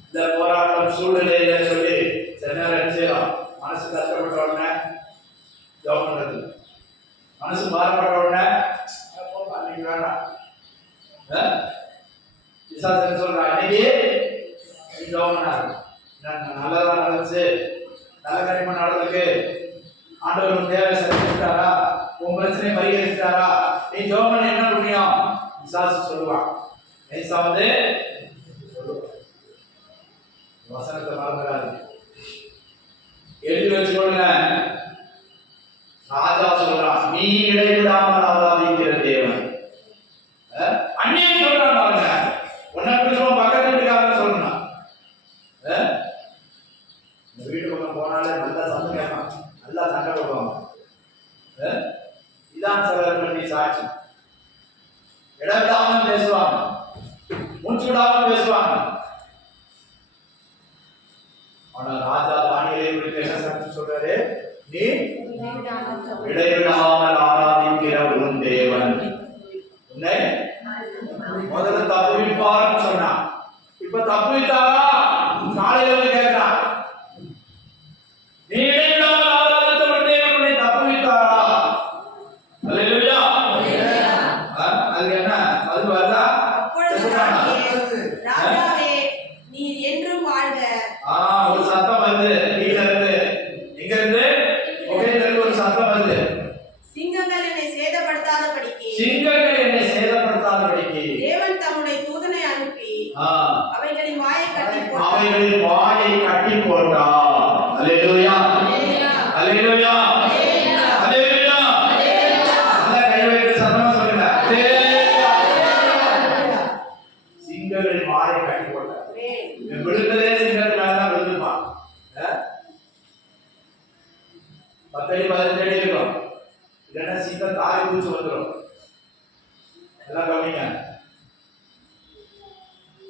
இந்த போராட்டம் சூழ்நிலையில சொல்லி சில நேரம் என்ன செய்யலாம், மனசு கஷ்டப்பட்ட உடனே ஜெபம் பண்றது, மனசு மாறப்பட்ட உடனே அன்னைக்கு வேண்டாம். சொல்றா, அன்னைக்கு நீ ஜெபம் பண்ணாரு, நல்லதா நடந்துச்சு, நல்ல காரியமா நடந்திருக்கு, ஆண்டவர் உன் தேவை சரிட்டாரா, உன் பிரச்சனை பரிகரிச்சிட்டாரா, நீ ஜெபம் பண்ண என்ன புண்ணியம் விசாரிச்சு சொல்லுவான். நைசா வந்து வசனத்தை மறந்துடாது, எழுதி வச்சுக்கொள்ளுங்க. ராஜா சொல்றான், நீ இடைவிடாமல் ஆராதிக்கிற தேவன். அந்நியன் சொல்றான் பாருங்க, உன்னை சொல்லுவோம், பக்கத்து வீட்டுக்காரன் சொல்லணும். இந்த வீட்டு பக்கம் போனாலே நல்லா சண்டை கேட்பான், நல்லா சண்டை போடுவாங்க. இதான் சிலர் பண்ணி சாட்சி. இடவிடாமல் பேசுவாங்க, மூச்சு விடாமல் பேசுவாங்க. ஆனா ராஜா தானியேலை குறித்து என்ன சாட்சி சொல்றாரு? நீ இடைவிடாமல் ஆராதிக்கிற உன் தேவன் உன்னை முதல்ல தப்புவிப்பார்னு சொன்னான். இப்ப தப்புவித்தாரா? காலையில வந்து கேட்கிறான், நீ இடைவிடாமல் ஆராதித்த உன் தேவன் உன்னை தப்புவித்தாரா? அல்லேலூயா. அது என்ன? அது வருதா? அப்பொழுது ராஜாவே நீர் என்றும் வாழ்க. ஒரு சத்தம் வருது கீழ இருந்து. எங்க இருந்து? புகையில இருந்து ஒரு சத்தம் வருது. சிங்கங்கள் என்னை சேதப்படுத்தாதபடிக்கு தேவன் தம்முடைய தூதனை அனுப்பி அவைகளின் வாயை கட்டி போட்டார். அல்லேலூயா. அல்லேலூயா. அல்லேலூயா. நல்ல கை வைத்து சத்தமா சொல்லுங்க. சிங்கங்களின் வாயை கட்டி போட்டார். விழுந்ததே சிங்கத்தினால தான் விழுந்துப்பான். 10 அடி 15 அடி இருக்கும். இல்லைன்னா சிங்கம் தாய் பூச்சி வந்துடும். எல்லாம் கவனிங்க.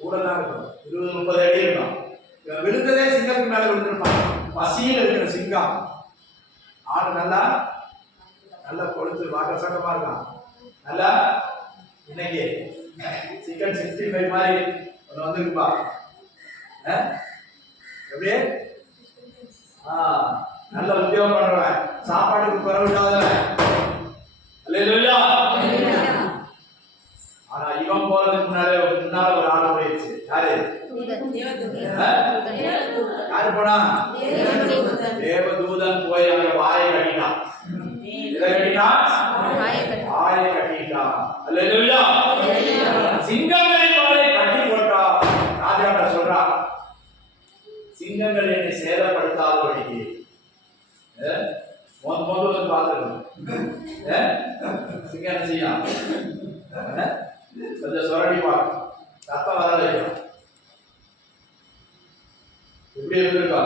கூட தான் இருக்கும். 20-30 அடி இருக்கும். விழுந்ததே சிங்கத்துக்கு மேல விழுந்திருப்பான். பசியில் இருக்கிற சிங்கம். ஆடு நல்லா கொழுத்து வாட்டர் சட்டமா இருக்கான். நல்லா இன்னைக்கு சிக்கன் 65 மாதிரி ஒன்று வந்துருப்பா. எப்படி? நல்ல உத்தியோகம் பண்றவன், சாப்பாட்டுக்கு குறைவில்லாதவன். அல்லேலூயா. ஆனா இவன் போறதுக்கு முன்னால ஒரு ஆள் போயிடுச்சு. யாரு? யாரு போனா? தேவதூதன் போய் அங்க வாயை கட்டினான். எதை கட்டினான்? வாயை கட்டிட்டான். அல்லேலூயா. சிங்கங்களின் வாயை கட்டி போட்டா. ராஜா சொல்றா, சிங்கங்கள் என்னை சேதப்படுத்தாதபடிக்கு வந்து பார்த்துருக்கோம். சிங்கம் என்ன செய்யும்? கொஞ்சம் சுரடிப்பா, சத்தம் வர வைக்கும். எப்படி இருந்திருக்கா?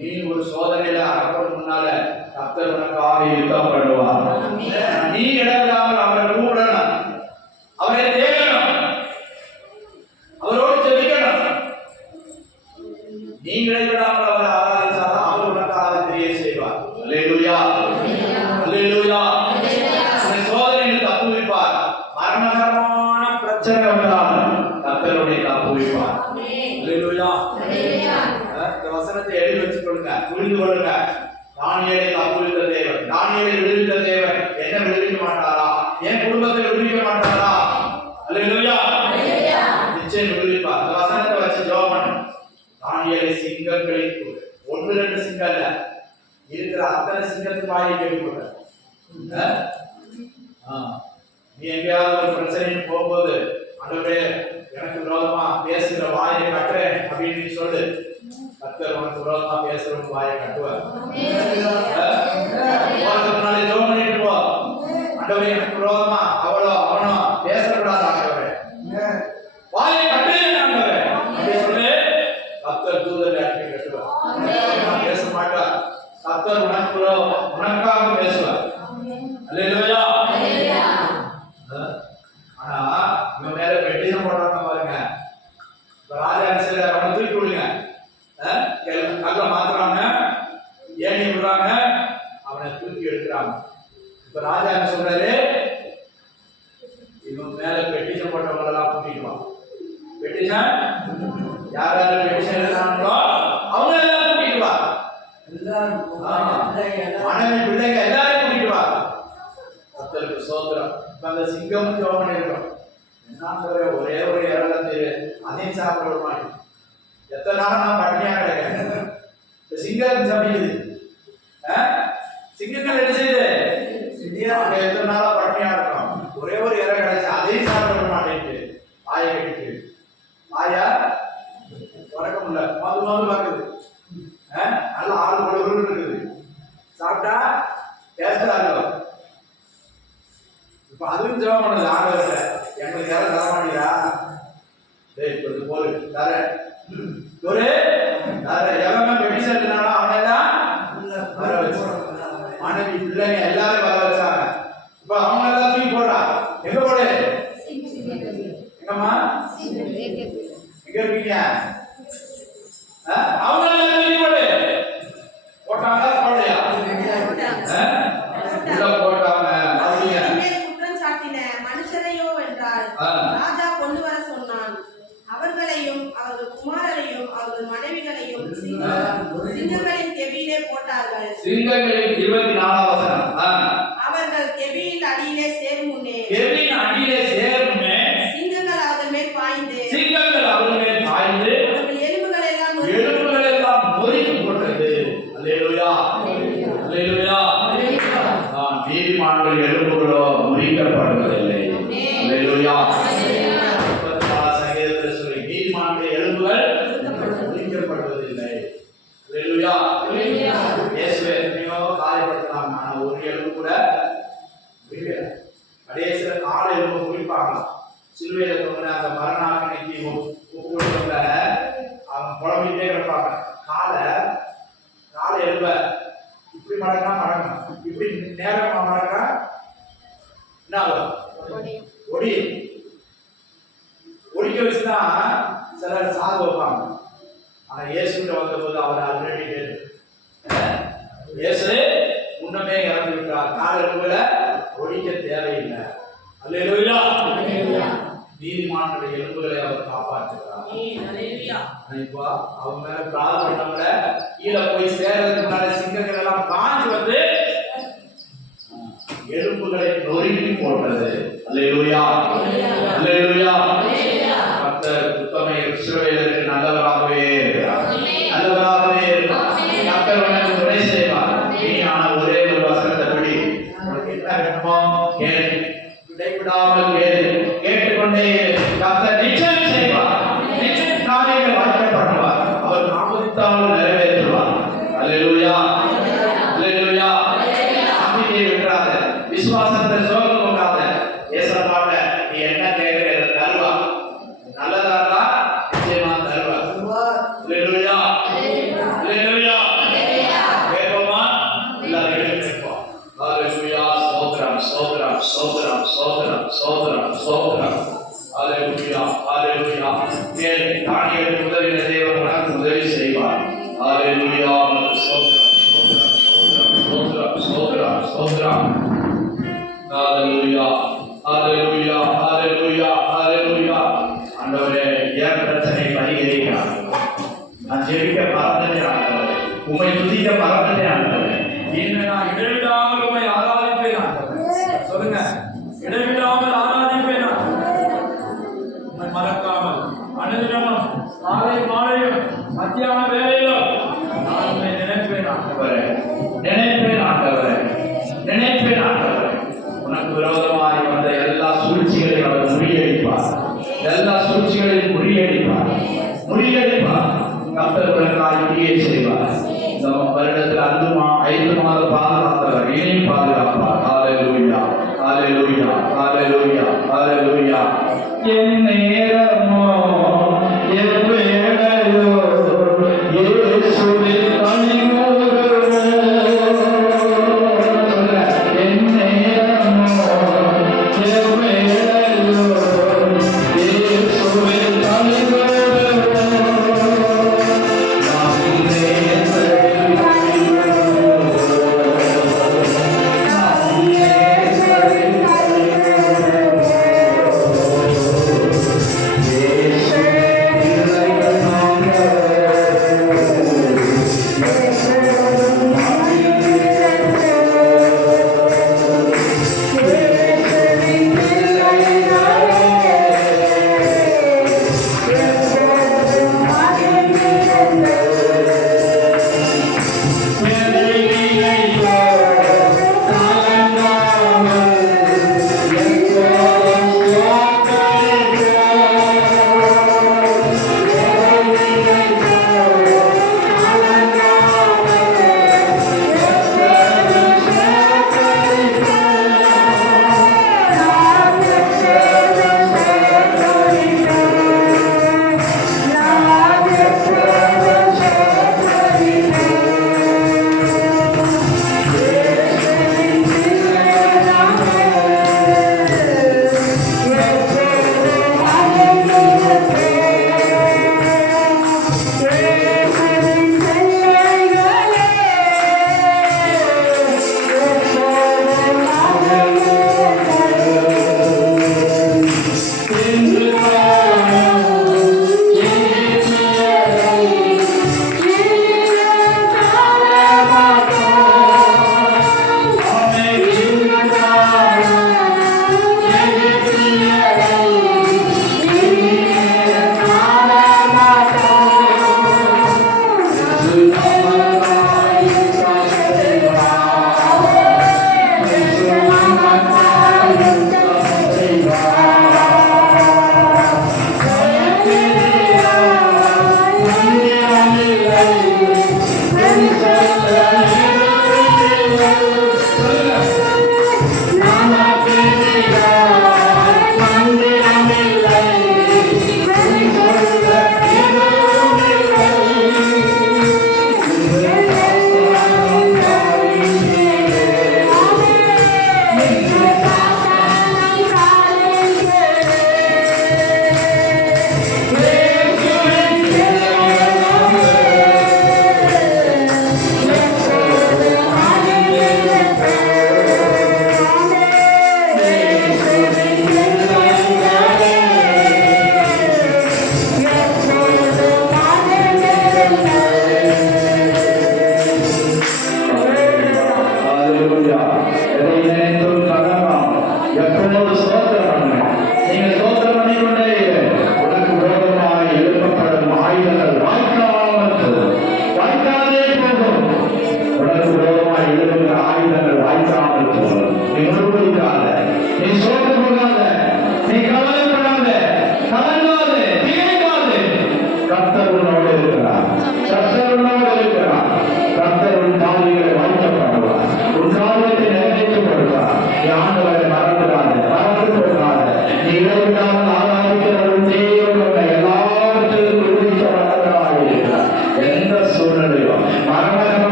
நீ ஒரு சோதனையில அகப்படும் முன்னால கர்த்தர் உனக்காக யுத்தம் பண்ணுவார். நீ இடமில்லாமல் அவரை கூப்பிடணும், அவரை தேடணும், அவரோடு ஜெபிக்கணும். நீ இடைவிடாமல் அவரை ஆராதிச்சாதான் அவர் உனக்காக தெரிய செய்வார். அல்லேலூயா. அல்லேலூயா. உன்னை சோதனையில் தப்புவிப்பார். மரணகரமான பிரச்சனை வந்தால் கர்த்தருடைய தப்புவிப்பார். அல்லேலூயா. இந்த வசனத்தை எழுதி வச்சுக் கொள்ளுங்க, புரிந்து கொள்ளுங்க. தானியேலை தப்புவித்த தேவன், தானியேலை விடுவித்த தேவன் என்ன விடுவிக்க மாட்டாரா? என் குடும்பத்தை விடுவிக்க மாட்டாரா? அல்லேலூயா. நிச்சயம் விடுவிப்பார். இந்த வசனத்தை வச்சு ஜெபம் பண்ணு. தானியேலை சிங்கங்களில் 1-2 சிங்கம் இல்ல, இருக்கிற அத்தனை சிங்கத்தின் வாயை கட்டி போட்டார். நீ எங்கேயாவது ஒரு பிரச்சனைக்கு போகும்போது, ஆண்டவரே எனக்கு விரோதமா பேசுகிற வாயை கட்டுறேன் அப்படின்னு நீ சொல்லு. கர்த்தர் உனக்கு விரோதமா பேசுறவங்க வாயை கட்டுவார். முன்னாலே ஜெபம் பண்ணிட்டு போ. ஆண்டவரே எனக்கு விரோதமா அவளோ அவனோ பேசக்கூடாது. ஆண்டவரே வாயை கட்டு ஆண்டவரே அப்படி சொல்லு. கர்த்தர் தூதரை அனுப்பி கட்டுவார். பேச மாட்டார். கர்த்தர் உனக்காக பேசுவார். அல்லேலூயா. ஆனா இவன் மேல பெட்டிஷன் போடுறாங்க பாருங்க. ராஜா சில அவனை தூக்கி விடுங்க, கல்ல மாத்துறாங்க, ஏணி விடுறாங்க, அவனை தூக்கி எடுக்கிறாங்க. இப்ப ராஜா என்ன சொல்றாரு? இவன் மேல பெட்டிஷன் போட்டவங்க எல்லாம் கூட்டிடுவான். பெட்டிஷன் யார் யாரு பெட்டிஷன் எழுதுறாங்களோ அவங்க எல்லாம் கூட்டிடுவா. மனைவி பிள்ளைங்க எல்லாரும் கூட்டிடுவா. கர்த்தருக்கு ஸ்தோத்திரம். அந்த சிங்கம் ஜெபம் பண்ணிருக்கோம். என்ன ஒரே ஒரு இறந்து அதையும் சாப்பிட விட மாட்டேன். எத்தனை நாள் நான் பட்டினியா கிடைக்கிறேன். சிங்கம் ஜபிக்குது. சிங்கங்கள் என்ன செய்யுது? எத்தனை நாளா பட்டினியா இருக்கோம். ஒரே ஒரு இறை கிடைச்சு அதையும் சாப்பிட விட மாட்டேங்குது. வாயை கட்டிட்டு வாயா உறக்க முடியல, மது பார்க்குது. நல்ல ஆள் பொழுது இருக்குது, சாப்பிட்டா டேஸ்டா இருக்கும். இப்ப அதுவும் ஜெபம் பண்ணுது. ஆண்டவர்கிட்ட எங்களுக்கு யாரும் தர மாட்டீங்களா? கொஞ்சம் போரு தர ஒரு எவன் பெட்டிஷன் அவனெல்லாம் வர வச்சு மனைவி பிள்ளைங்க எல்லாரும் வர வச்சாங்க. இப்ப அவங்க எல்லாம் தூக்கி போடுறா. எங்க போடு? எங்கம்மா எங்க இருக்கீங்க? அவங்க எல்லாம் தூக்கி போடு போட்டாங்க. நீதிமான்கள் எலும்புகளோ முறிக்கப்படுவதில்லை. அல்லேலூயா. 34 சங்கீதத்தில் சொல்லி நீதிமான்கள் எலும்புகள் முறிக்கப்படுவதில்லை. அல்லேலூயா. இயேசுவை எத்தனையோ காயப்படுத்தலாம், ஆனா ஒரு எலும்பு கூட முறிக்கல. கடைசியில கால எலும்பு முறிப்பாங்க. சிலுவையில தொங்கின அந்த மரணாக்கினைக்கு ஒப்பு கொடுத்தவங்க அவங்க புலம்பிட்டே இருப்பாங்க. கால எலும்ப இப்படி மடக்கணும், இப்படி நேரமா மடக்கா என்ன ஆகும்? ஒடிக்க வச்சுதான் சிலர் சாது வைப்பாங்க. ஆனா இயேசுகிட்ட வந்தபோது அவர் ஆல்ரெடி இயேசு முன்னமே இறந்து விட்டார். கால எலும்புல ஒடிக்க தேவையில்லை. அல்லேலூயா. நீதிமான்களுடைய எலும்புகளை அவர் காப்பாற்றுகிறார். இப்போ அவங்க மேல பிரார்த்தனை பண்ணவங்கள கீழே போய் சேர்றதுக்கு முன்னாடி சிங்கங்கள் எல்லாம் பாஞ்சு வந்து எலும்புகளை நொறுக்கி போட்டது. அல்லேலூயா. அல்லேலூயா. கர்த்தர் உத்தம இஸ்ரவேலருக்கு நல்லவராகவே இருக்கிறார். நல்லவராகவே இருக்கிறார். கர்த்தர் உனக்கு துணை செய்வார். நீ ஆன ஒரே ஒரு வசனத்தைப்படி உனக்கு என்ன வேணுமோ கேளு, இடைவிடாமல் கேளு, கேட்டுக்கொண்டே கர்த்தர் நிச்சயம் செய்வார். நிச்சயம் காரியங்களை வாய்க்க பண்ணுவார். அவர் தாமதித்தாலும் நிறைவேற்றுவார். அல்லேலூயா. அல்லேலூயா. நம்பிக்கையை விட்டுறாத, விசுவாசத்தை சோர்ந்து கொள்ளாத. ஏசப்பாட்ட நீ என்ன கேட்கிற தருவா. நல்லதா இருந்தா நிச்சயமா தருவா. அல்லேலூயா. அல்லேலூயா. கேட்போமா? எல்லாரும் கேட்போம். அல்லேலூயா. ஸ்தோத்திரம், ஸ்தோத்திரம், ஸ்தோத்திரம், ஸ்தோத்திரம், ஸ்தோத்திரம், ஸ்தோத்திரம். அல்லேலூயா. அல்லேலூயா. மேல் தானியேலுக்கு உதவின தேவன் உனக்கு உதவி செய்வார். அல்லேலூயா. ஸ்தோத்திரம், ஸ்தோத்திரம், ஸ்தோத்திரம், ஸ்தோத்திரம், ஸ்தோத்திரம். அல்லேலூயா. அல்லேலூயா. அல்லேலூயா. அல்லேலூயா. ஆண்டவரே, என் பிரச்சனை பரிகரிக்கிறார். நான் ஜெபிக்க மறந்துட்டேன் ஆண்டவரே. உம்மை துதிக்க மறந்துட்டேன் ஆண்டவரே. இன்னும் நான் இடைவிடாமல் உம்மை ஆராதிப்பேன் ஆண்டவரே. சொல்லுங்க, இடைவிடாமல் ஆராதிப்பேன் ஆண்டவரே. உம்மை மறக்காமல் அனுதினமும் காலை மாலையும் மத்தியான வேளையிலும் நான் உம்மை நினைப்பேன் ஆண்டவரே. நினைப்பேன் ஆண்டவரே. நினைப்பேன் ஆண்டவரே. உனக்கு விரோதமாய் வந்த எல்லா சூழ்ச்சிகளையும் அவர் முறியடிப்பார். எல்லா சூழ்ச்சிகளையும் முறியடிப்பார். முறியடிப்பார். கர்த்தர் உனக்காய் கிரியை செய்வார். இந்த வருடத்தில் 5 மாத பாதுகாத்தவர் இனியும் பாதுகாப்பார். ஹல்லேலூயா. ஹல்லேலூயா. ஹல்லேலூயா. ஹல்லேலூயா. என் நேரமோ எவ்வேளையோ இயேசுவே அணிமுகமே. என் நேரமோ எவ்வேளையோ இயேசுவே அணிமுகமே.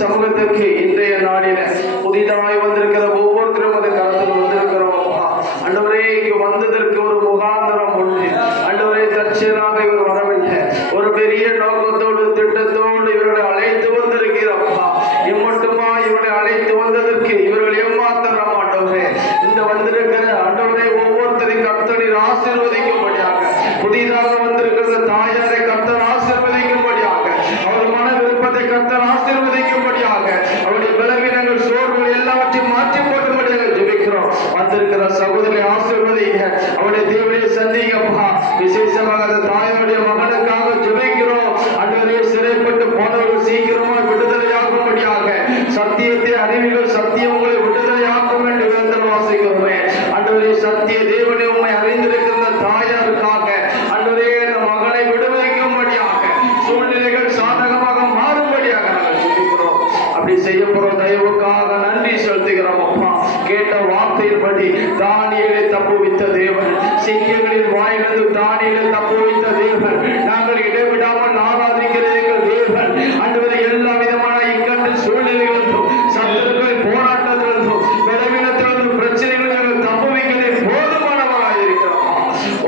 சமூகத்திற்கு இன்றைய நாளில புதிதாய் வந்திருக்கிற ஒவ்வொருத்தரும் அது கருத்தில் வந்திருக்கிறோம் அப்பா. ஆண்டவரே, இங்கு வந்ததற்கு ஒரு முகாந்திரம் உண்டு. ஆண்டவரே, தற்செயலாக இவர் வரவில்லை, ஒரு பெரிய நோக்கத்தோடு திட்டத்தோடு இவர்களை அழைத்து வந்திருக்கிறப்பா. இம்மட்டுமா இவர்களை அழைத்து வந்ததற்கு இவர்கள் ஏமாத்திரம் ஆண்டவரே. இந்த வந்திருக்கிற ஆண்டவரே ஒவ்வொருத்தரையும் கர்த்தர் ஆசீர்வதிக்கும்படியாக, புதிதாக வந்திருக்கிற தாயாரை கர்த்தர் ஆசீர்வதிக்கும்படியாக, அவர் மன விருப்பத்தை கர்த்தர் ஆசீர்வதிக்கும்படியாக, அவருடைய பலவீனங்கள் சோர்வுகள் எல்லாவற்றையும் மாற்றி போட்டும்படியாக ஜெபிக்கிறோம். வந்திருக்கிற சகோதரி ஆசீர்வதிங்க, அவருடைய தேவனை சந்திங்கப்பா. விசேஷமாக அந்த தாயாருடைய மகனுக்காக ஜெபிக்கிறோம். ஆண்டவரே, சிறைப்பட்டு போனவர்கள் சீக்கிரமா விடுதலையாகும்படியாக, சத்தியத்தை அறிவிகள் சத்தியம் உங்களை விடுதலையாக்கும் என்று வேந்தல் வாசிக்கிறோமே. ஆண்டவரே, சத்திய தேவனை உண்மை அறிந்திருக்கிற தாயாருக்காக ஆண்டவரே அந்த மகனை விடுவிக்கும்படியாக, சூழ்நிலைகள் சாதகமாக மாறும்படியாக நாங்கள் ஜெபிக்கிறோம். அப்படி செய்ய போறோம். தயவுக்காக நன்றி செலுத்துகிறோம் அப்பா. கேட்ட வார்த்தையின்படி தானியேலை தப்புவித்த தேவன், சிங்கங்களின் வாயிலிருந்து தானியேலை தப்புவித்த தேவன், நாங்கள் இடைவிடாமல் ஆராதிக்கிற எங்கள் தேவன். ஆண்டவரே, எல்லா விதமான இக்கட்டு சூழ்நிலைகளிலும் சத்துருக்களின் போராட்டத்திலிருந்தும் பலவீனத்திலிருந்தும் பிரச்சனைகளும் நாங்கள் தப்புவிக்கிறதே போதுமானவராக இருக்கிறோம்.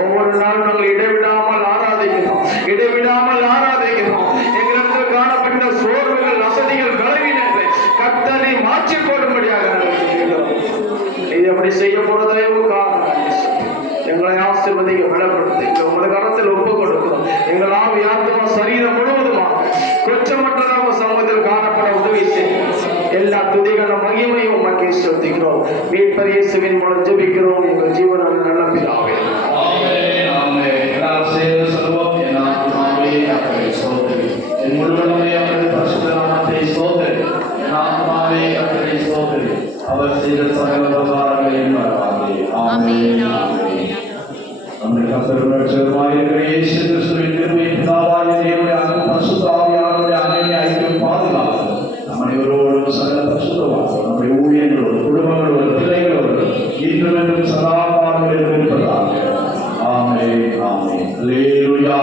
ஒவ்வொரு நாளும் நாங்கள் இடைவிடாமல் ஆராதிக்கிறோம், இடைவிடாமல் ஆராதிக்கிறோம். எங்களுக்கு காணப்பட்ட சோர்வுகள், வசதிகள், பலவீனங்களை கர்த்தரை மாற்றி போடும்படியாக நாங்கள் சொல்கிறோம். இது அப்படி செய்ய போற தயவுக்காக எங்களை ஆசீர்வதிக்க பலப்படுத்தி உங்களை கரத்தில் ஒப்புக் கொடுக்கிறோம். எங்கள் ஆவி ஆத்மா சரீரம் முழுவதுமாக குற்றமற்றதாக சமூகத்தில் காணப்பட உதவி செய்யும். எல்லா துதிகளும் மகிமையும் உமக்கு செலுத்துகிறோம். மீட்பர் இயேசுவின் மூலம் ஜெபிக்கிறோம் எங்கள் ஜீவனான நல்ல பிதாவே. ஆமென், ஆமென். எல்லாரும் சேர்ந்து சொல்வோம். என் ஆத்துமாவே கர்த்தரை ஸ்தோத்திரி, என் முழுவதுமே அவருடைய பரிசுத்த நாமத்தை ஸ்தோத்திரி. என் ஆத்துமாவே கர்த்தரை ஸ்தோத்திரி, அவர் செய்த சகல உபகாரங்களையும் மறவாதே. ஆமென், ஆமென். நம்முடைய கர்த்தருடைய ரட்சகருமாய் இருக்கிற இயேசு கிறிஸ்துவின் கிருபையும் பிதாவாகிய தேவனுடைய அன்பும் பரிசுத்த ஆவியானவருடைய அன்பின் ஐக்கியம் பாதுகாப்பு நம் அனைவரோடும் சகல பரிசுத்தவான்கள், நம்முடைய ஊழியர்களோடு, குடும்பங்களோடு, பிள்ளைகளோடு இன்றும் என்றும் சதா காலம் இருப்பதாக. ஆமென், ஆமென். அல்லேலூயா.